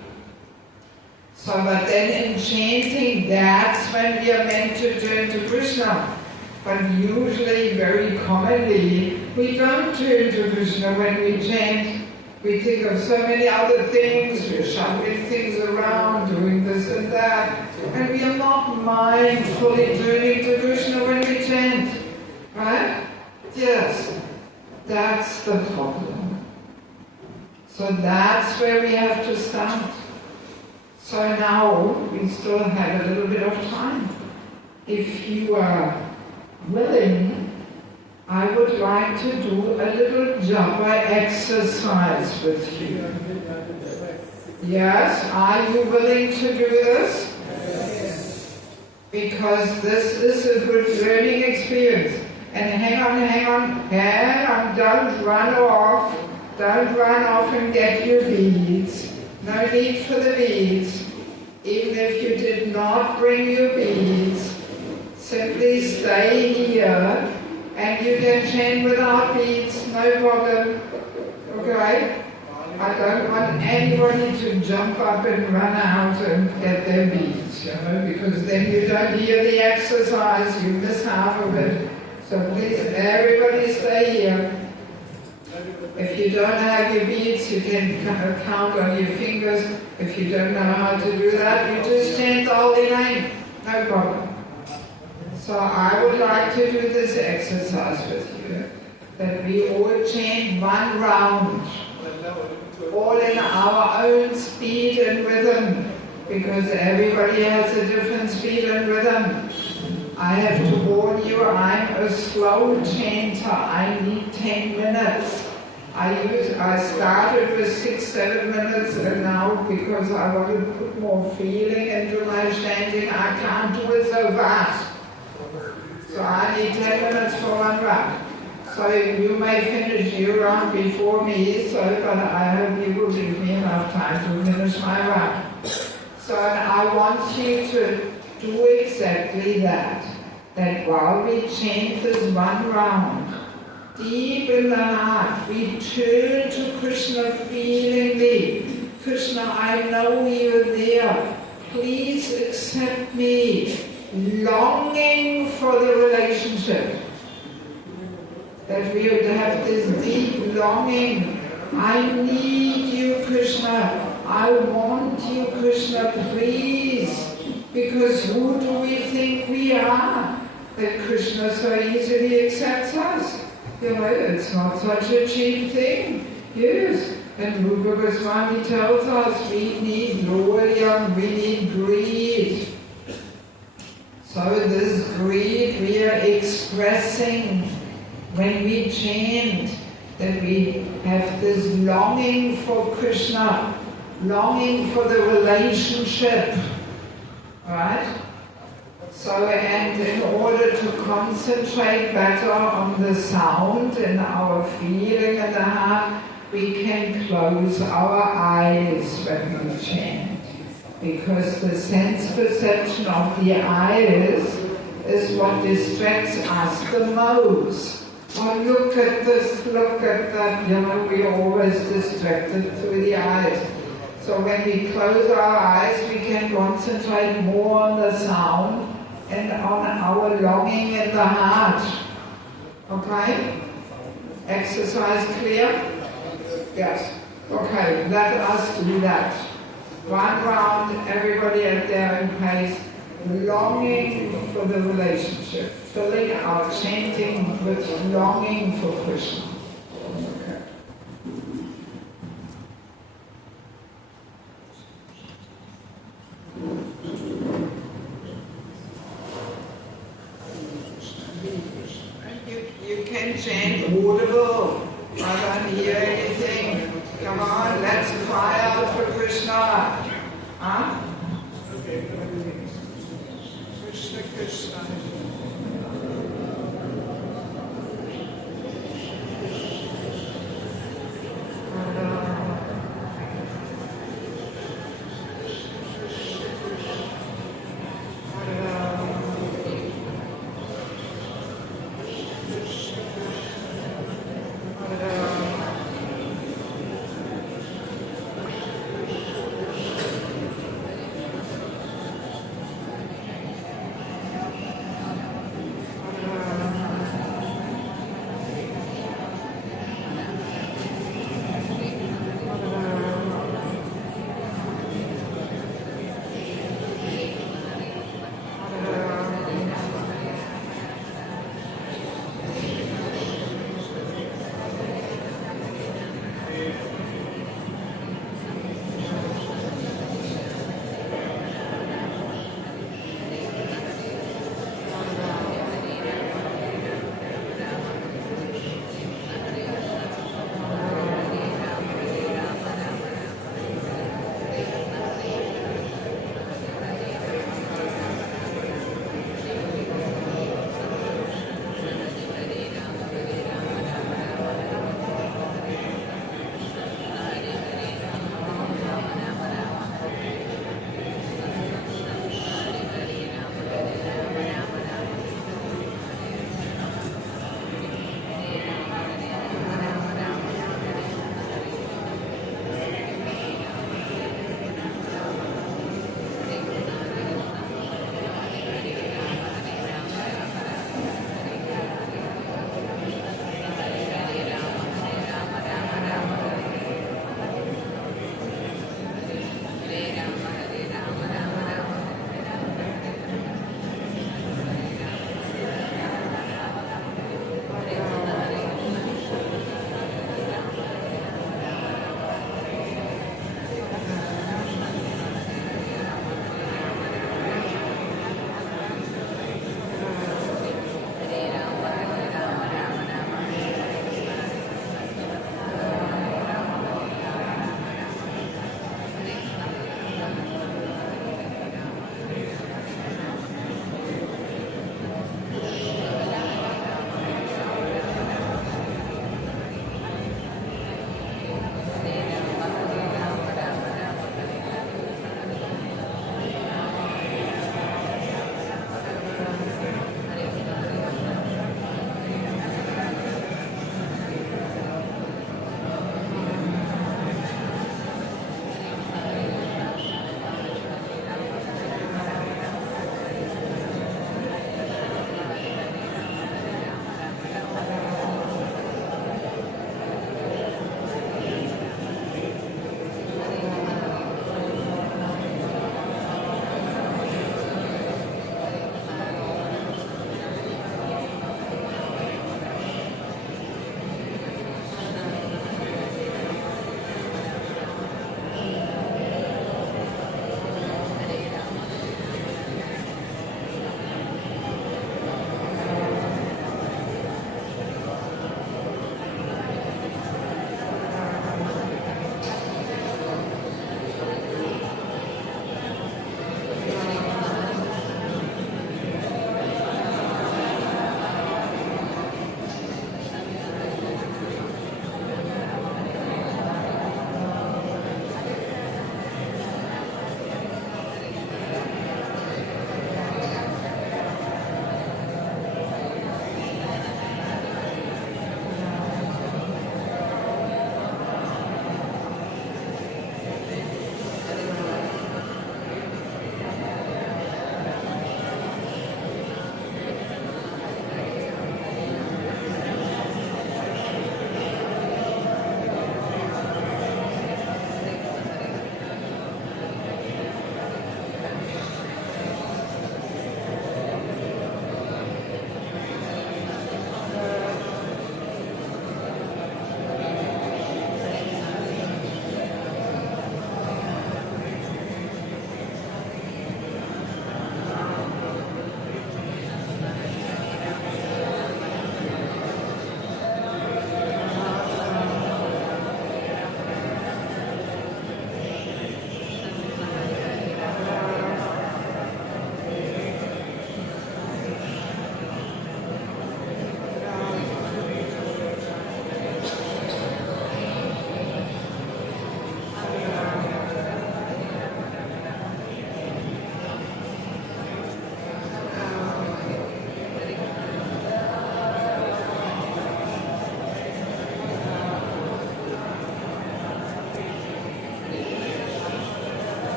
So, but then in chanting, that's when we are meant to turn to Krishna. But usually, very commonly, we don't turn to Krishna when we chant. We think of so many other things, we're shuffling things around, doing this and that, and we are not mindfully turning to Krishna when we chant. Right? Yes. That's the problem. So that's where we have to start. So now we still have a little bit of time. If you are willing, I would like to do a little japa exercise with you. Yes, are you willing to do this? Yes. Because this is a good learning experience. And hang on, don't run off. Don't run off and get your beads. No need for the beads. Even if you did not bring your beads, simply stay here and you can chant without beads, no problem. Okay? I don't want anybody to jump up and run out and get their beads, because then you don't hear the exercise, you miss half of it. So please, everybody stay here. If you don't have your beads, you can count on your fingers. If you don't know how to do that, you just chant the holy name. No problem. So I would like to do this exercise with you. That we all chant one round. all in our own speed and rhythm, because everybody has a different speed and rhythm. I have to warn you, I'm a slow chanter. I need 10 minutes. I started with 6-7 minutes, and now because I want to put more feeling into my chanting, I can't do it so fast. So I need 10 minutes for one round. So you may finish your round before me, but I hope you will give me enough time to finish my round. So I want you to do exactly that while we chant this one round, deep in the heart, we turn to Krishna feelingly. Krishna, I know you're there. Please accept me. Longing for the relationship. That we would have this deep longing. I need you, Krishna. I want you, Krishna, please. Because who do we think we are? That Krishna so easily accepts us. You know, it's not such a cheap thing. Yes. And Rupa Goswami tells us we need loyalty, we need greed. So this greed we are expressing when we chant, that we have this longing for Krishna, longing for the relationship, right? So, and in order to concentrate better on the sound and our feeling in the heart, we can close our eyes when we chant. Because the sense perception of the eyes is what distracts us the most. Oh, look at this, look at that, you know, we are always distracted through the eyes. So when we close our eyes, we can concentrate more on the sound and on our longing in the heart. Okay? Exercise clear? Yes. Okay, let us do that. One round, everybody at their own pace, longing for the relationship, filling our chanting with longing for Krishna. Okay. You can chant audible. I don't hear anything. Come on, let's cry out for Krishna. Huh? Krishna, Krishna.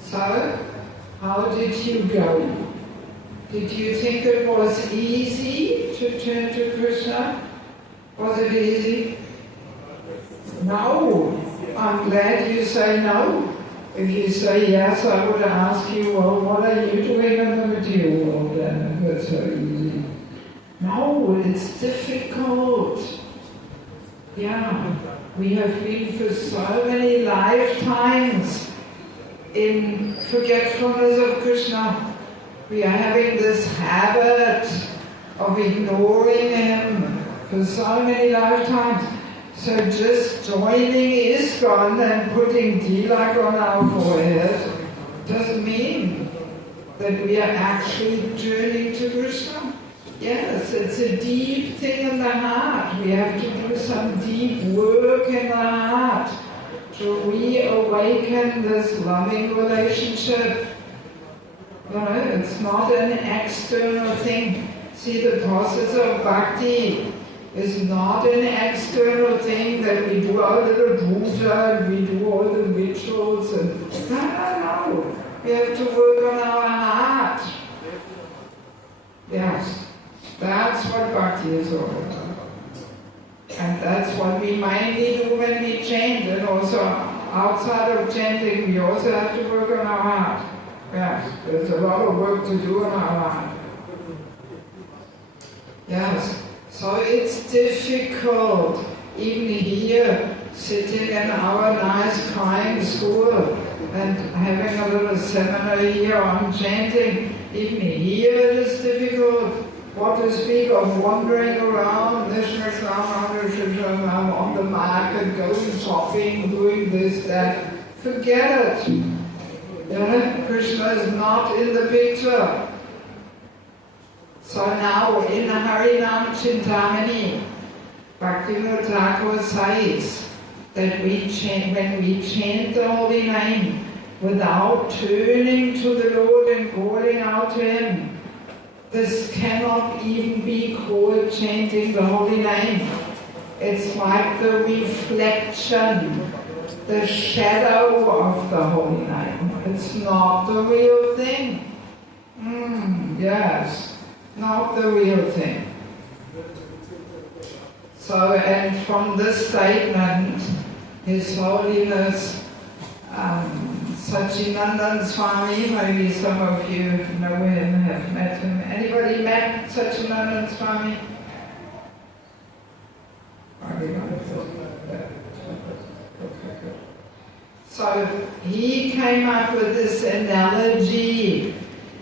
So, how did you go? Did you think it was easy to turn to Krishna? Was it easy? No. I'm glad you say no. If you say yes, I would ask you, well, what are you doing in the material world then, if it's so easy? No, it's difficult. Yeah, we have been for so many lifetimes in forgetfulness of Krishna. We are having this habit of ignoring Him for so many lifetimes. So just joining ISKCON and putting tilak on our forehead doesn't mean that we are actually journeying to Krishna. Yes, it's a deep thing in the heart. We have to do some deep work in the heart to reawaken this loving relationship. No, it's not an external thing. See, the process of bhakti is not an external thing that we do our little puja and we do all the rituals and no. We have to work on our heart. Yes, that's what bhakti is all about. And that's what we mainly do when we chant, and also outside of chanting we also have to work on our heart. Yes, there's a lot of work to do on our heart. Yes. So it's difficult, even here, sitting in our nice kind school and having a little seminar here on chanting, even here it is difficult. What to speak of wandering around on the market, going shopping, doing this, that. Forget it. You know, Krishna is not in the picture. So now in Harinam Chintamani, Bhaktivinoda Thakur says that when we chant the holy name without turning to the Lord and calling out to Him, this cannot even be called chanting the holy name. It's like the reflection, the shadow of the holy name. It's not the real thing. Yes. Not the real thing. So, and from this statement, His Holiness Sachinandan Swami, maybe some of you know him, have met him. Anybody met Sachinandan Swami? So he came up with this analogy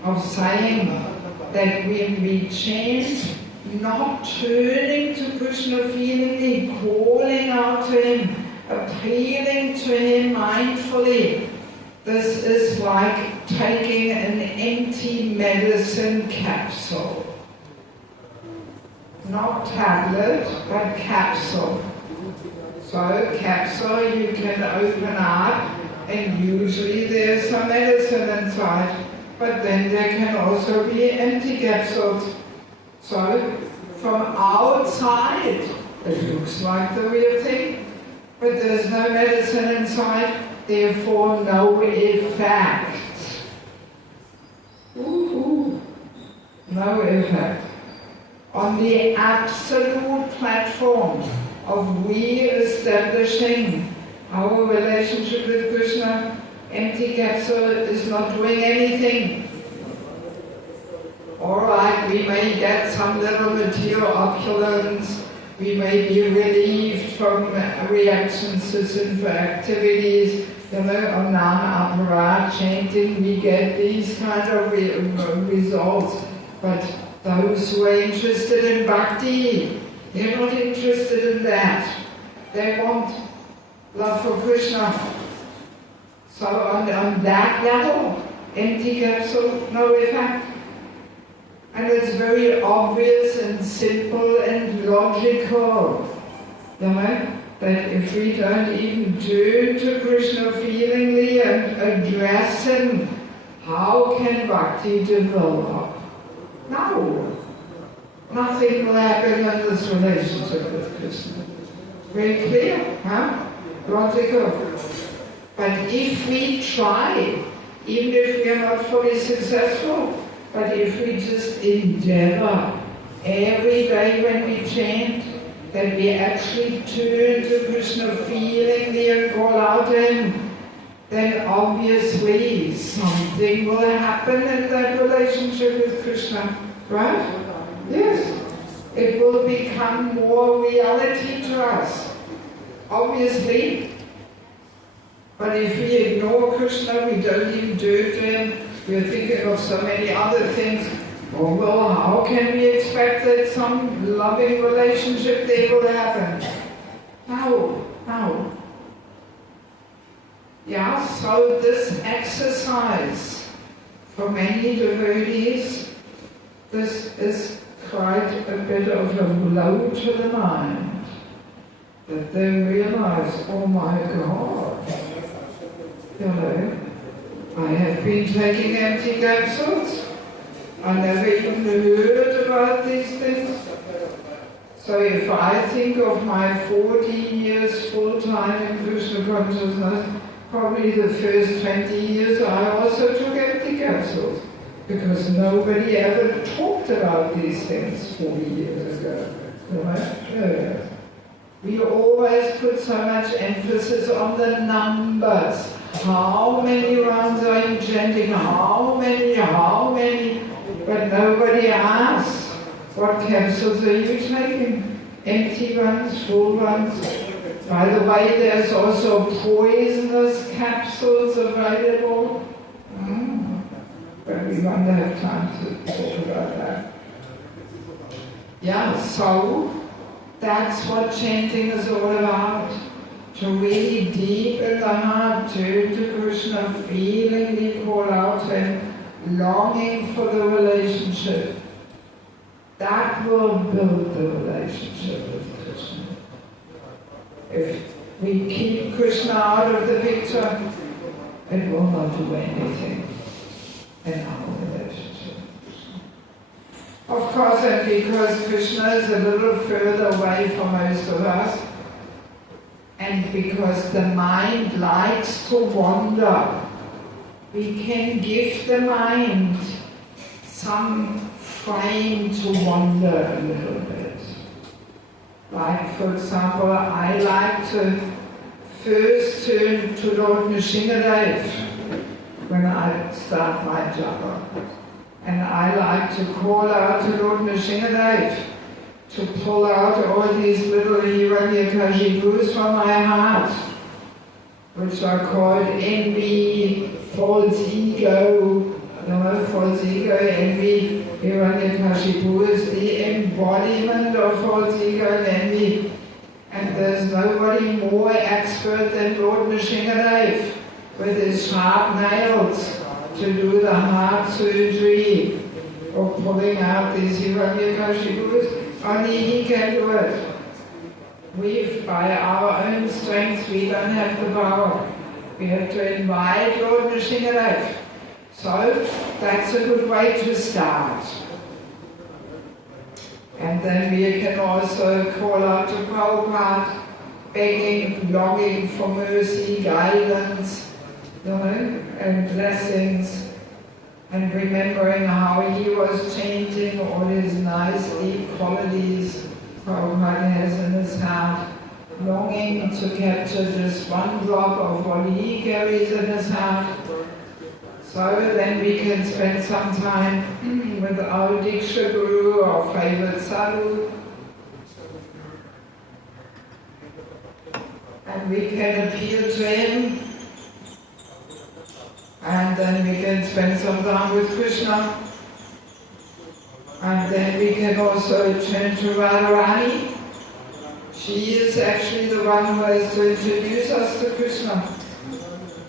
of saying that when we chant, not turning to Krishna feelingly, calling out to Him, appealing to Him mindfully, this is like taking an empty medicine capsule. Not tablet, but capsule. So capsule you can open up and usually there's some medicine inside. But then there can also be empty capsules. So, from outside, it looks like the real thing, but there's no medicine inside, therefore no effect. No effect. On the absolute platform of re-establishing our relationship with Krishna, empty capsule is not doing anything. Alright, we may get some little material opulence, we may be relieved from reactions to sinful activities, on Nama Aparat chanting, we get these kind of results. But those who are interested in bhakti, they're not interested in that. They want love for Krishna. So on that level, empty capsule, no effect. And it's very obvious and simple and logical, that if we don't even turn to Krishna feelingly and address Him, how can bhakti develop? No. Nothing will happen in this relationship with Krishna. Very clear, huh? Logical. But if we try, even if we are not fully successful, but if we just endeavor every day when we chant, that we actually turn to Krishna feelingly and call out to Him, then obviously something will happen in that relationship with Krishna, right? Yes. It will become more reality to us, obviously. But if we ignore Krishna, we don't even do it to Him, we're thinking of so many other things. Oh, well, how can we expect that some loving relationship there will happen? No. Yeah, so this exercise, for many devotees, this is quite a bit of a blow to the mind. That they realize, oh my God, I have been taking empty capsules. I never even heard about these things. So if I think of my 14 years full-time in Krishna consciousness, probably the first 20 years I also took empty capsules, because nobody ever talked about these things 40 years ago. Right? We always put so much emphasis on the numbers. How many rounds are you chanting? How many? But nobody asks, what capsules are you taking? Empty ones, full ones? By the way, there's also poisonous capsules available. But we won't have time to talk about that. Yeah, so that's what chanting is all about. To really deep in the heart, turn to Krishna, feelingly call out to Him, longing for the relationship. That will build the relationship with Krishna. If we keep Krishna out of the picture, it will not do anything in our relationship with Krishna. Of course, and because Krishna is a little further away from most of us, and because the mind likes to wander, we can give the mind some frame to wander a little bit. Like, for example, I like to first turn to Lord Nrsimhadev when I start my japa. And I like to call out to Lord Nrsimhadev to pull out all these little Hiranyakashipus from my heart, which are called envy, false ego, envy. Hiranyakashipu is the embodiment of false ego and envy. And there's nobody more expert than Lord Nrsimhadev with his sharp nails to do the heart surgery of pulling out these Hiranyakashipus. Only He can do it. By our own strength, we don't have the power. We have to invite Lord Nrsimhadev. So that's a good way to start. And then we can also call out to Prabhupada, begging, longing for mercy, guidance, and blessings, and remembering how he was chanting all his nice deep qualities Prabhupada has in his heart, longing to capture just one drop of what he carries in his heart. So then we can spend some time with our Diksha Guru, our favorite sadhu, and we can appeal to him. And then we can spend some time with Krishna. And then we can also turn to Radharani. She is actually the one who has to introduce us to Krishna.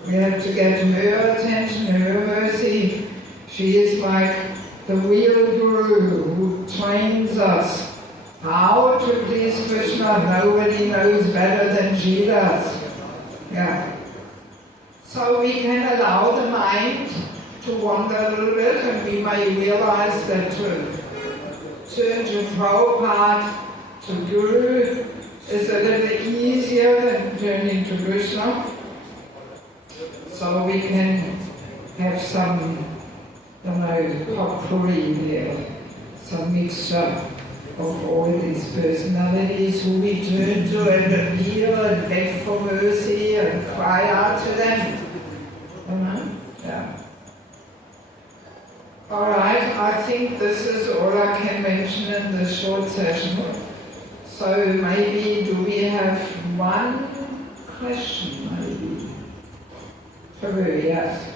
We have to get her attention, her mercy. She is like the real guru who trains us how to please Krishna. Nobody knows better than she does. Yeah. So we can allow the mind to wander a little bit, and we may realize that to turn to Prabhupada, to Guru, is a little easier than turning to Krishna. so we can have some, potpourri there, some mixture of all these personalities who we turn to and appeal and beg for mercy and cry out to them. Yeah. All right, I think this is all I can mention in this short session. So maybe, do we have one question, maybe? Devakī, yes.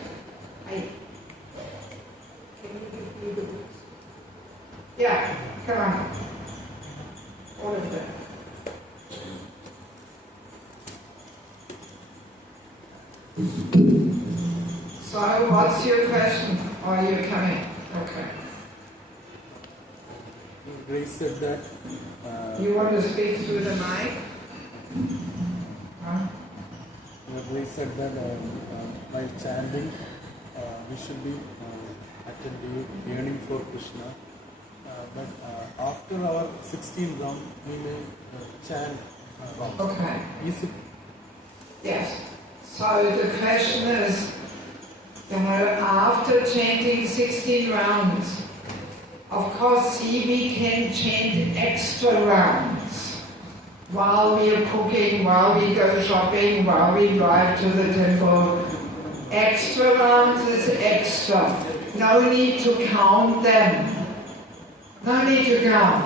Yeah, come on. All of them. So, what's your question? Are you coming? Okay. Grace said that. You want to speak through the mic? Huh? Grace said that while chanting, we should be actively yearning for Krishna. But after our 16th round, we may chant wrong. Okay. Is it? Yes. So the question is, after chanting 16 rounds, of course, we can chant extra rounds while we are cooking, while we go shopping, while we drive to the temple. Extra rounds is extra. No need to count them. No need to count.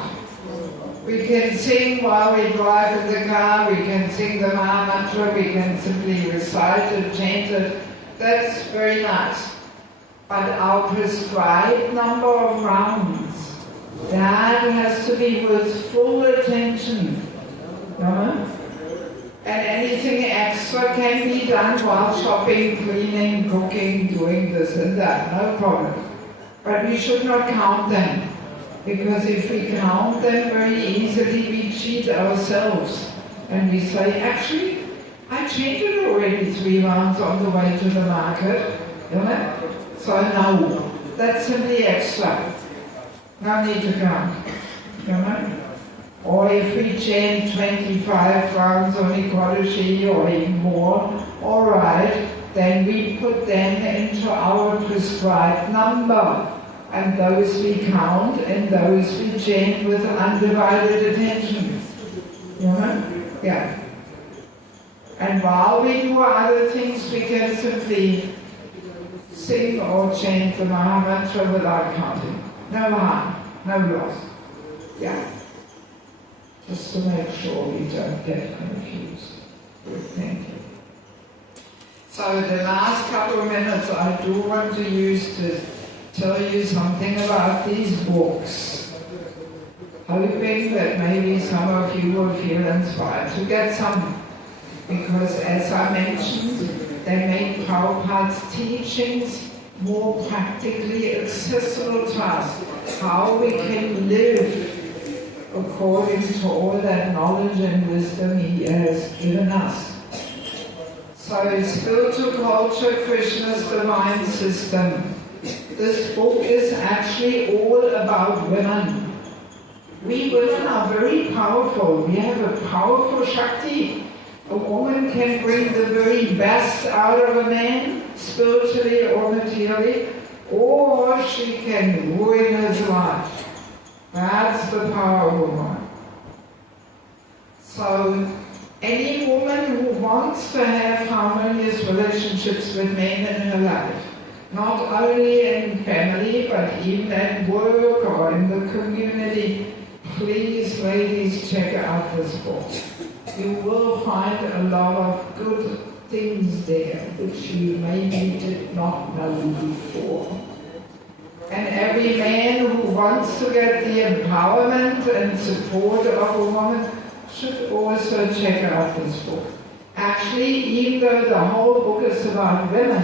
We can sing while we drive in the car, we can sing the mantra, we can simply recite it, chant it. That's very nice. But our prescribed number of rounds, that has to be with full attention. And anything extra can be done while shopping, cleaning, cooking, doing this and that, no problem. But we should not count them. Because if we count them very easily, we cheat ourselves. And we say, actually, I chanted already 3 rounds on the way to the market. So no, that's simply extra. No need to count. Or if we chant 25 rounds on Ekadashi or even more, alright, then we put them into our prescribed number. And those we count, and those we chant with undivided attention. Yeah. And while we do other things, we can simply sing or chant the Mahamantra without counting. No harm, no loss. Yeah. Just to make sure we don't get confused. Good, thank you. So the last couple of minutes I do want to use to tell you something about these books, hoping that maybe some of you will feel inspired to get some, because as I mentioned, they make Prabhupada's teachings more practically accessible to us, how we can live according to all that knowledge and wisdom he has given us. So Spiritual Culture, Krishna's Divine System. This book is actually all about women. We women are very powerful. We have a powerful Shakti. A woman can bring the very best out of a man, spiritually or materially, or she can ruin his life. That's the power of a woman. So, any woman who wants to have harmonious relationships with men in her life, not only in family, but even at work or in the community, please, ladies, check out this book. You will find a lot of good things there which you maybe did not know before. And every man who wants to get the empowerment and support of a woman should also check out this book. Actually, even though the whole book is about women,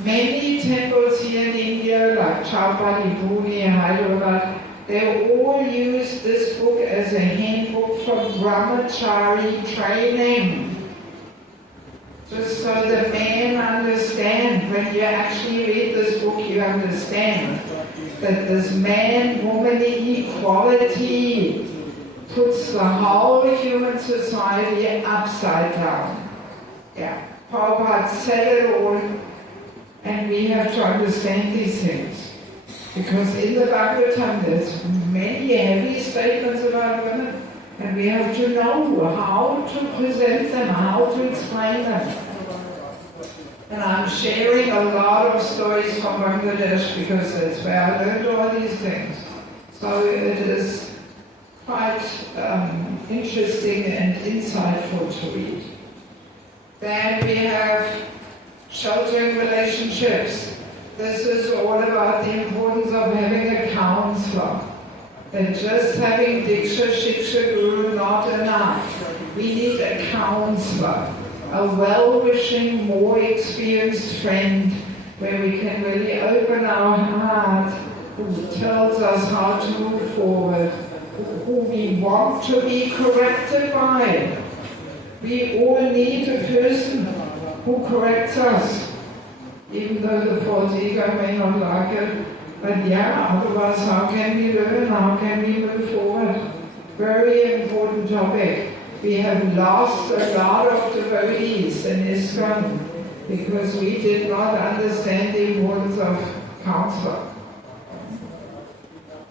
many temples here in India, like Chowpatty, Bhumi, and Hyderabad, they all use this book as a handbook for brahmachari training. Just so the men understand, when you actually read this book, you understand that this man-woman equality puts the whole human society upside down. Yeah. Prabhupada said it all, and we have to understand these things. Because in the Bhagavatam there's many heavy statements about women, and we have to know how to present them, how to explain them. And I'm sharing a lot of stories from Bangladesh because that's where I learned all these things. So it is quite interesting and insightful to read. Then we have sheltering relationships. This is all about the importance of having a counselor. That just having Diksha, Shiksha, Guru not enough. We need a counselor, a well-wishing, more experienced friend where we can really open our heart, who tells us how to move forward, who we want to be corrected by. We all need a person who corrects us, even though the false ego may not like it. But yeah, otherwise how can we learn, how can we move forward? Very important topic. We have lost a lot of devotees in ISKCON because we did not understand the importance of counsel.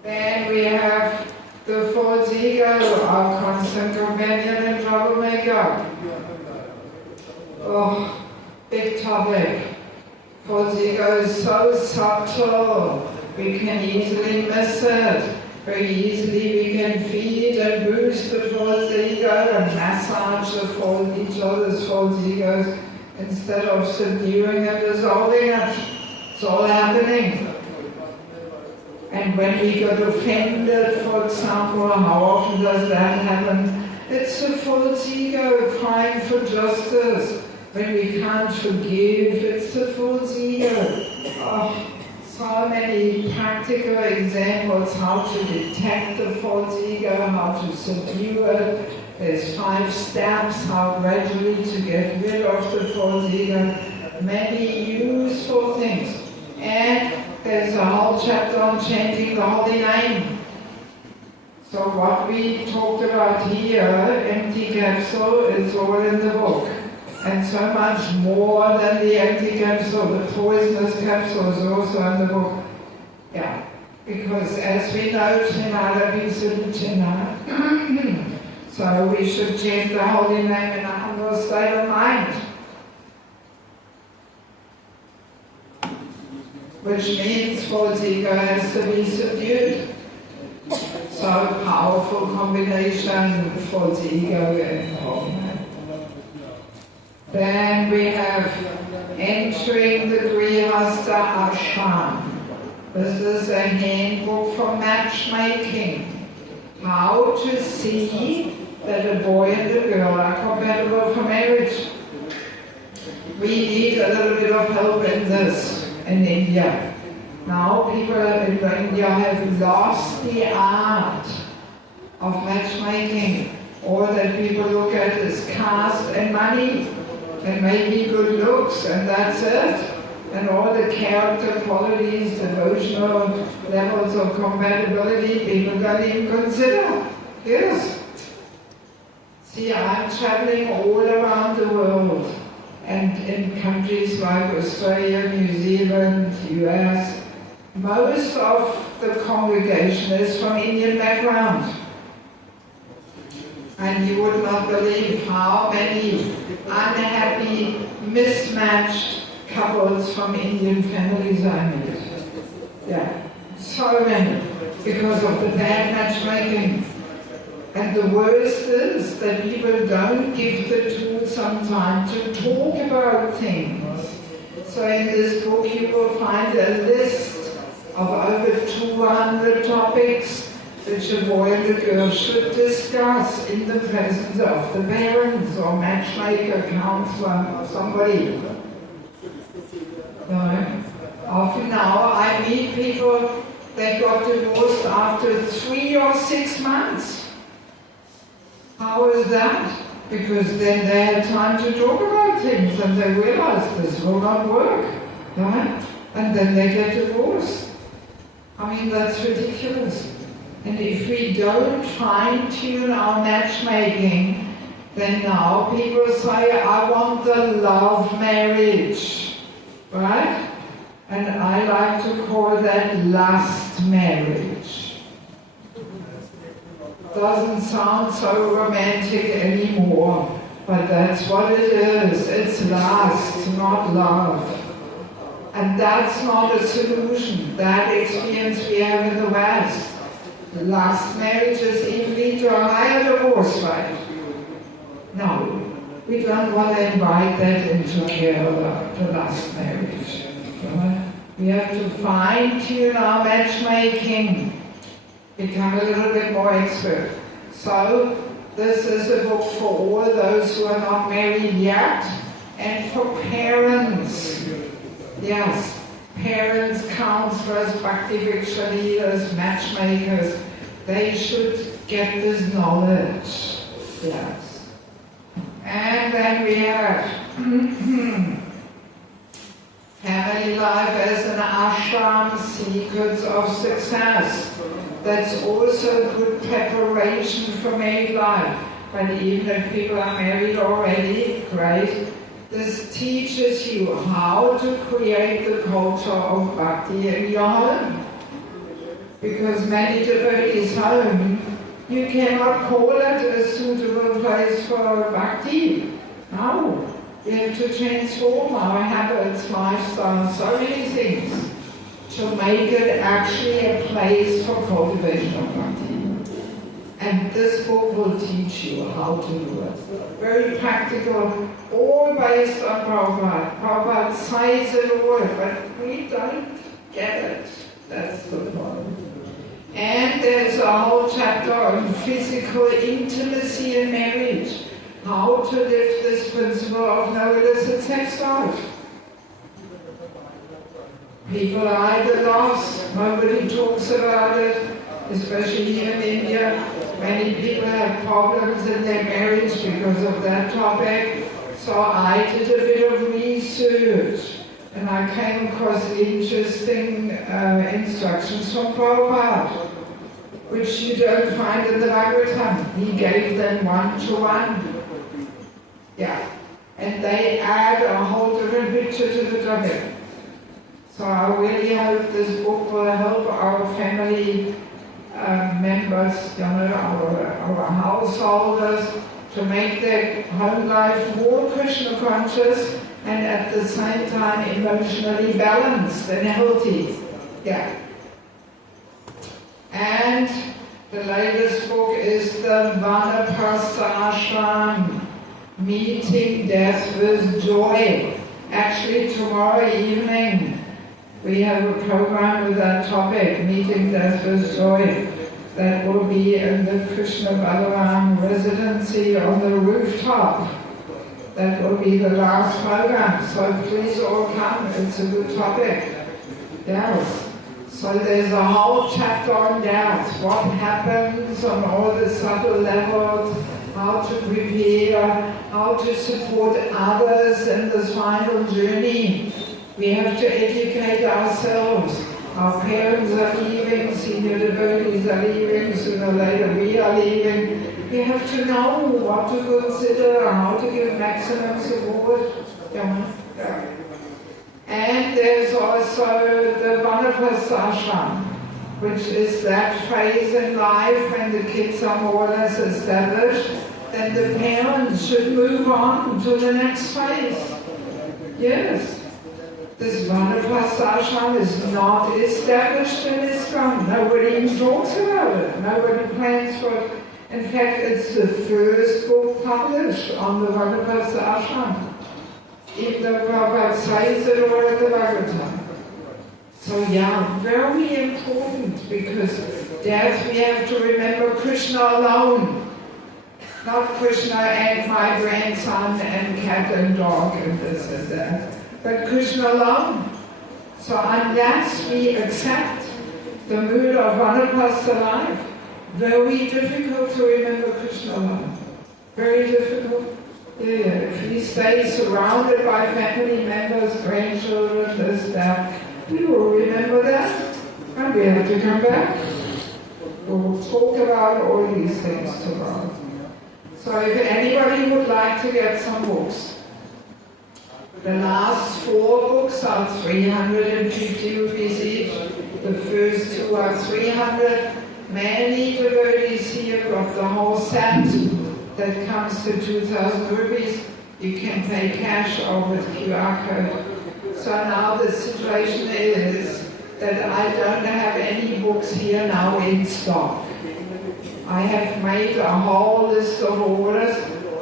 Then we have the false ego, our constant companion and troublemaker. Oh, big topic. False ego is so subtle. We can easily miss it. Very easily we can feed and boost the false ego and massage each other's false egos instead of subduing and dissolving it. It's all happening. And when we get offended, for example, how often does that happen? It's the false ego crying for justice. When we can't forgive, it's the false ego. Oh, so many practical examples how to detect the false ego, how to subdue it. There's 5 steps how gradually to get rid of the false ego. Many useful things. And there's a whole chapter on chanting the holy name. So what we talked about here, empty capsule, is all in the book. And so much more than the empty capsule. The poisonous capsule is also in the book. Yeah. Because as we know, Chinada Visaluchina. So we should chant the holy name in a humble state of mind. Which means false ego has to be subdued. So powerful combination, false ego and holy name. Then we have entering the Grihastha Ashram. This is a handbook for matchmaking. How to see that a boy and a girl are compatible for marriage. We need a little bit of help in this in India. Now people in India have lost the art of matchmaking. All that people look at is caste and money. And maybe good looks, and that's it. And all the character qualities, devotional levels of compatibility, people don't even consider. Yes. See, I'm traveling all around the world, and in countries like Australia, New Zealand, US, most of the congregation is from Indian background. And you would not believe how many unhappy, mismatched couples from Indian families I meet. Yeah, so many, because of the bad matchmaking. And the worst is that people don't give the tools some time to talk about things. So in this book you will find a list of over 200 topics which a boy and a girl should discuss in the presence of the parents or matchmaker, counselor or somebody. Often now I meet people that got divorced after 3 or 6 months. How is that? Because then they had time to talk about things and they realized this will not work. Right? And then they get divorced. I mean, that's ridiculous. And if we don't fine-tune our matchmaking, then now people say, I want the love marriage, right? And I like to call that lust marriage. Doesn't sound so romantic anymore, but that's what it is. It's lust, not love. And that's not a solution. That experience we have in the West. Lust marriages even lead to a higher divorce rate. No, we don't want to invite that into the lust marriage. We have to fine-tune our matchmaking, become a little bit more expert. So, this is a book for all those who are not married yet, and for parents. Yes, parents, counselors, bhakti vriksha leaders, matchmakers, they should get this knowledge. Yes. And then we have family life as an ashram, secrets of success. That's also good preparation for married life. But even if people are married already, great. This teaches you how to create the culture of bhakti in your home. Because many devotees' home, you cannot call it a suitable place for bhakti. No. We have to transform our habits, lifestyle, so many things to make it actually a place for cultivation of bhakti. And this book will teach you how to do it. Very practical, all based on Prabhupada. Prabhupada says it all, but we don't get it. That's the problem. And there's a whole chapter on physical intimacy in marriage. How to live this principle of no illicit sex life. People are at a loss. Nobody talks about it, especially here in India. Many people have problems in their marriage because of that topic. So I did a bit of research and I came across interesting instructions from Prabhupada, which you don't find in the Bhagavatam. He gave them one-to-one. Yeah, and they add a whole different picture to the topic. So I really hope this book will help our family members, our householders, to make their home life more Krishna conscious and at the same time emotionally balanced and healthy. Yeah. And the latest book is the Vanaprastha Ashram, Meeting Death with Joy. Actually, tomorrow evening we have a program with that topic, Meeting Death with Joy. That will be in the Krishna Balaram residency on the rooftop. That will be the last program, so please all come, it's a good topic. Yes. So there's a whole chapter on death, what happens on all the subtle levels, how to prepare, how to support others in this final journey. We have to educate ourselves. Our parents are leaving, senior devotees are leaving, sooner or later we are leaving. We have to know what to consider, how to give maximum support. And there's also the Vanaprastha Ashram, which is that phase in life when the kids are more or less established, then the parents should move on to the next phase. Yes. This Vanaprastha Ashram is not established in ISKCON. Nobody even talks about it. Nobody plans for it. In fact, it's the first book published on the Vanaprastha Ashram. Even though Prabhupada says it all at the Bhagavatam. So yeah, very important, because death we have to remember Krishna alone. Not Krishna and my grandson and cat and dog and this and that. But Krishna alone. So unless we accept the mood of Vanaprastha life, very difficult to remember Krishna alone. Very difficult. Yeah, if we stay surrounded by family members, grandchildren, this, that, we will remember that, and we have to come back. We'll talk about all these things tomorrow. So if anybody would like to get some books, the last 4 books are 350 rupees each. The first 2 are 300. Many devotees here got the whole set that comes to 2,000 rupees. You can pay cash or with QR code. So now the situation is that I don't have any books here now in stock. I have made a whole list of orders.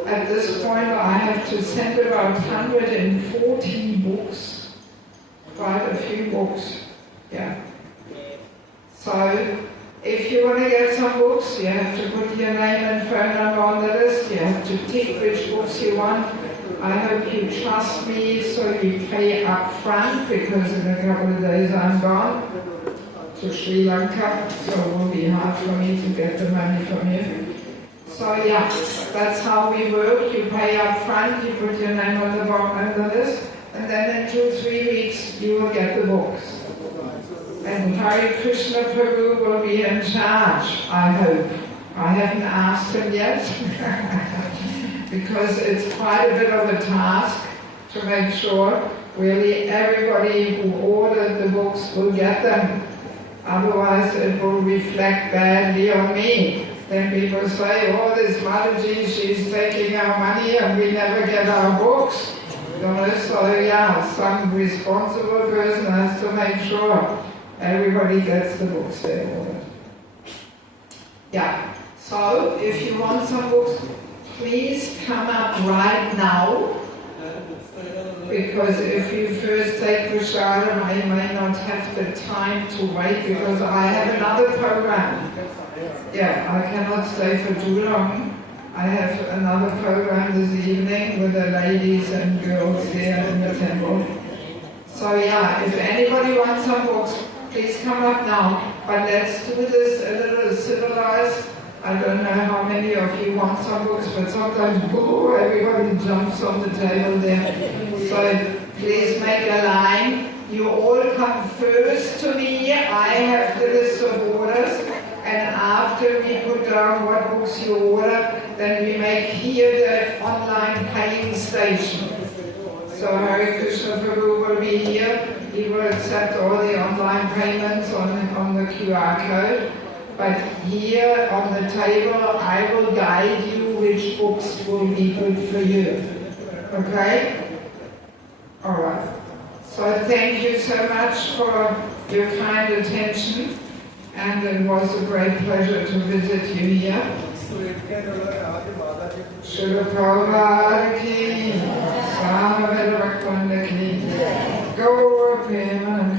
At this point I have to send about 140 books. Quite a few books. Yeah. So if you want to get some books, you have to put your name and phone number on the list. You have to tick which books you want. I hope you trust me, so you pay up front, because in a couple of days I'm gone to Sri Lanka, so it will be hard for me to get the money from you. So yeah, that's how we work. You pay up front, you put your name on the bottom of the list, and then in 2-3 weeks you will get the books. And Hare Krishna Prabhu will be in charge, I hope. I haven't asked him yet, because it's quite a bit of a task to make sure really everybody who ordered the books will get them. Otherwise it will reflect badly on me. Then people say, oh, this Mataji, she's taking our money and we never get our books. You know, so yeah, some responsible person has to make sure everybody gets the books they ordered. Yeah, so if you want some books, please come up right now, because if you first take prasadam, I may not have the time to wait, because I have another program. Yeah, I cannot stay for too long. I have another program this evening with the ladies and girls here in the temple. So yeah, if anybody wants some books, please come up now. But let's do this a little civilized. I don't know how many of you want some books, but sometimes everybody jumps on the table there. So please make a line. You all come first to me. I have the list of orders. And after we put down what books you order, then we make here the online paying station. So Hare Krishna Prabhu will be here. He will accept all the online payments on the QR code. But here on the table, I will guide you which books will be good for you. Okay? Alright. So thank you so much for your kind attention. And it was a great pleasure to visit you here. Srila Prabhupada ki, Swami Devaki ki, Gaur Prema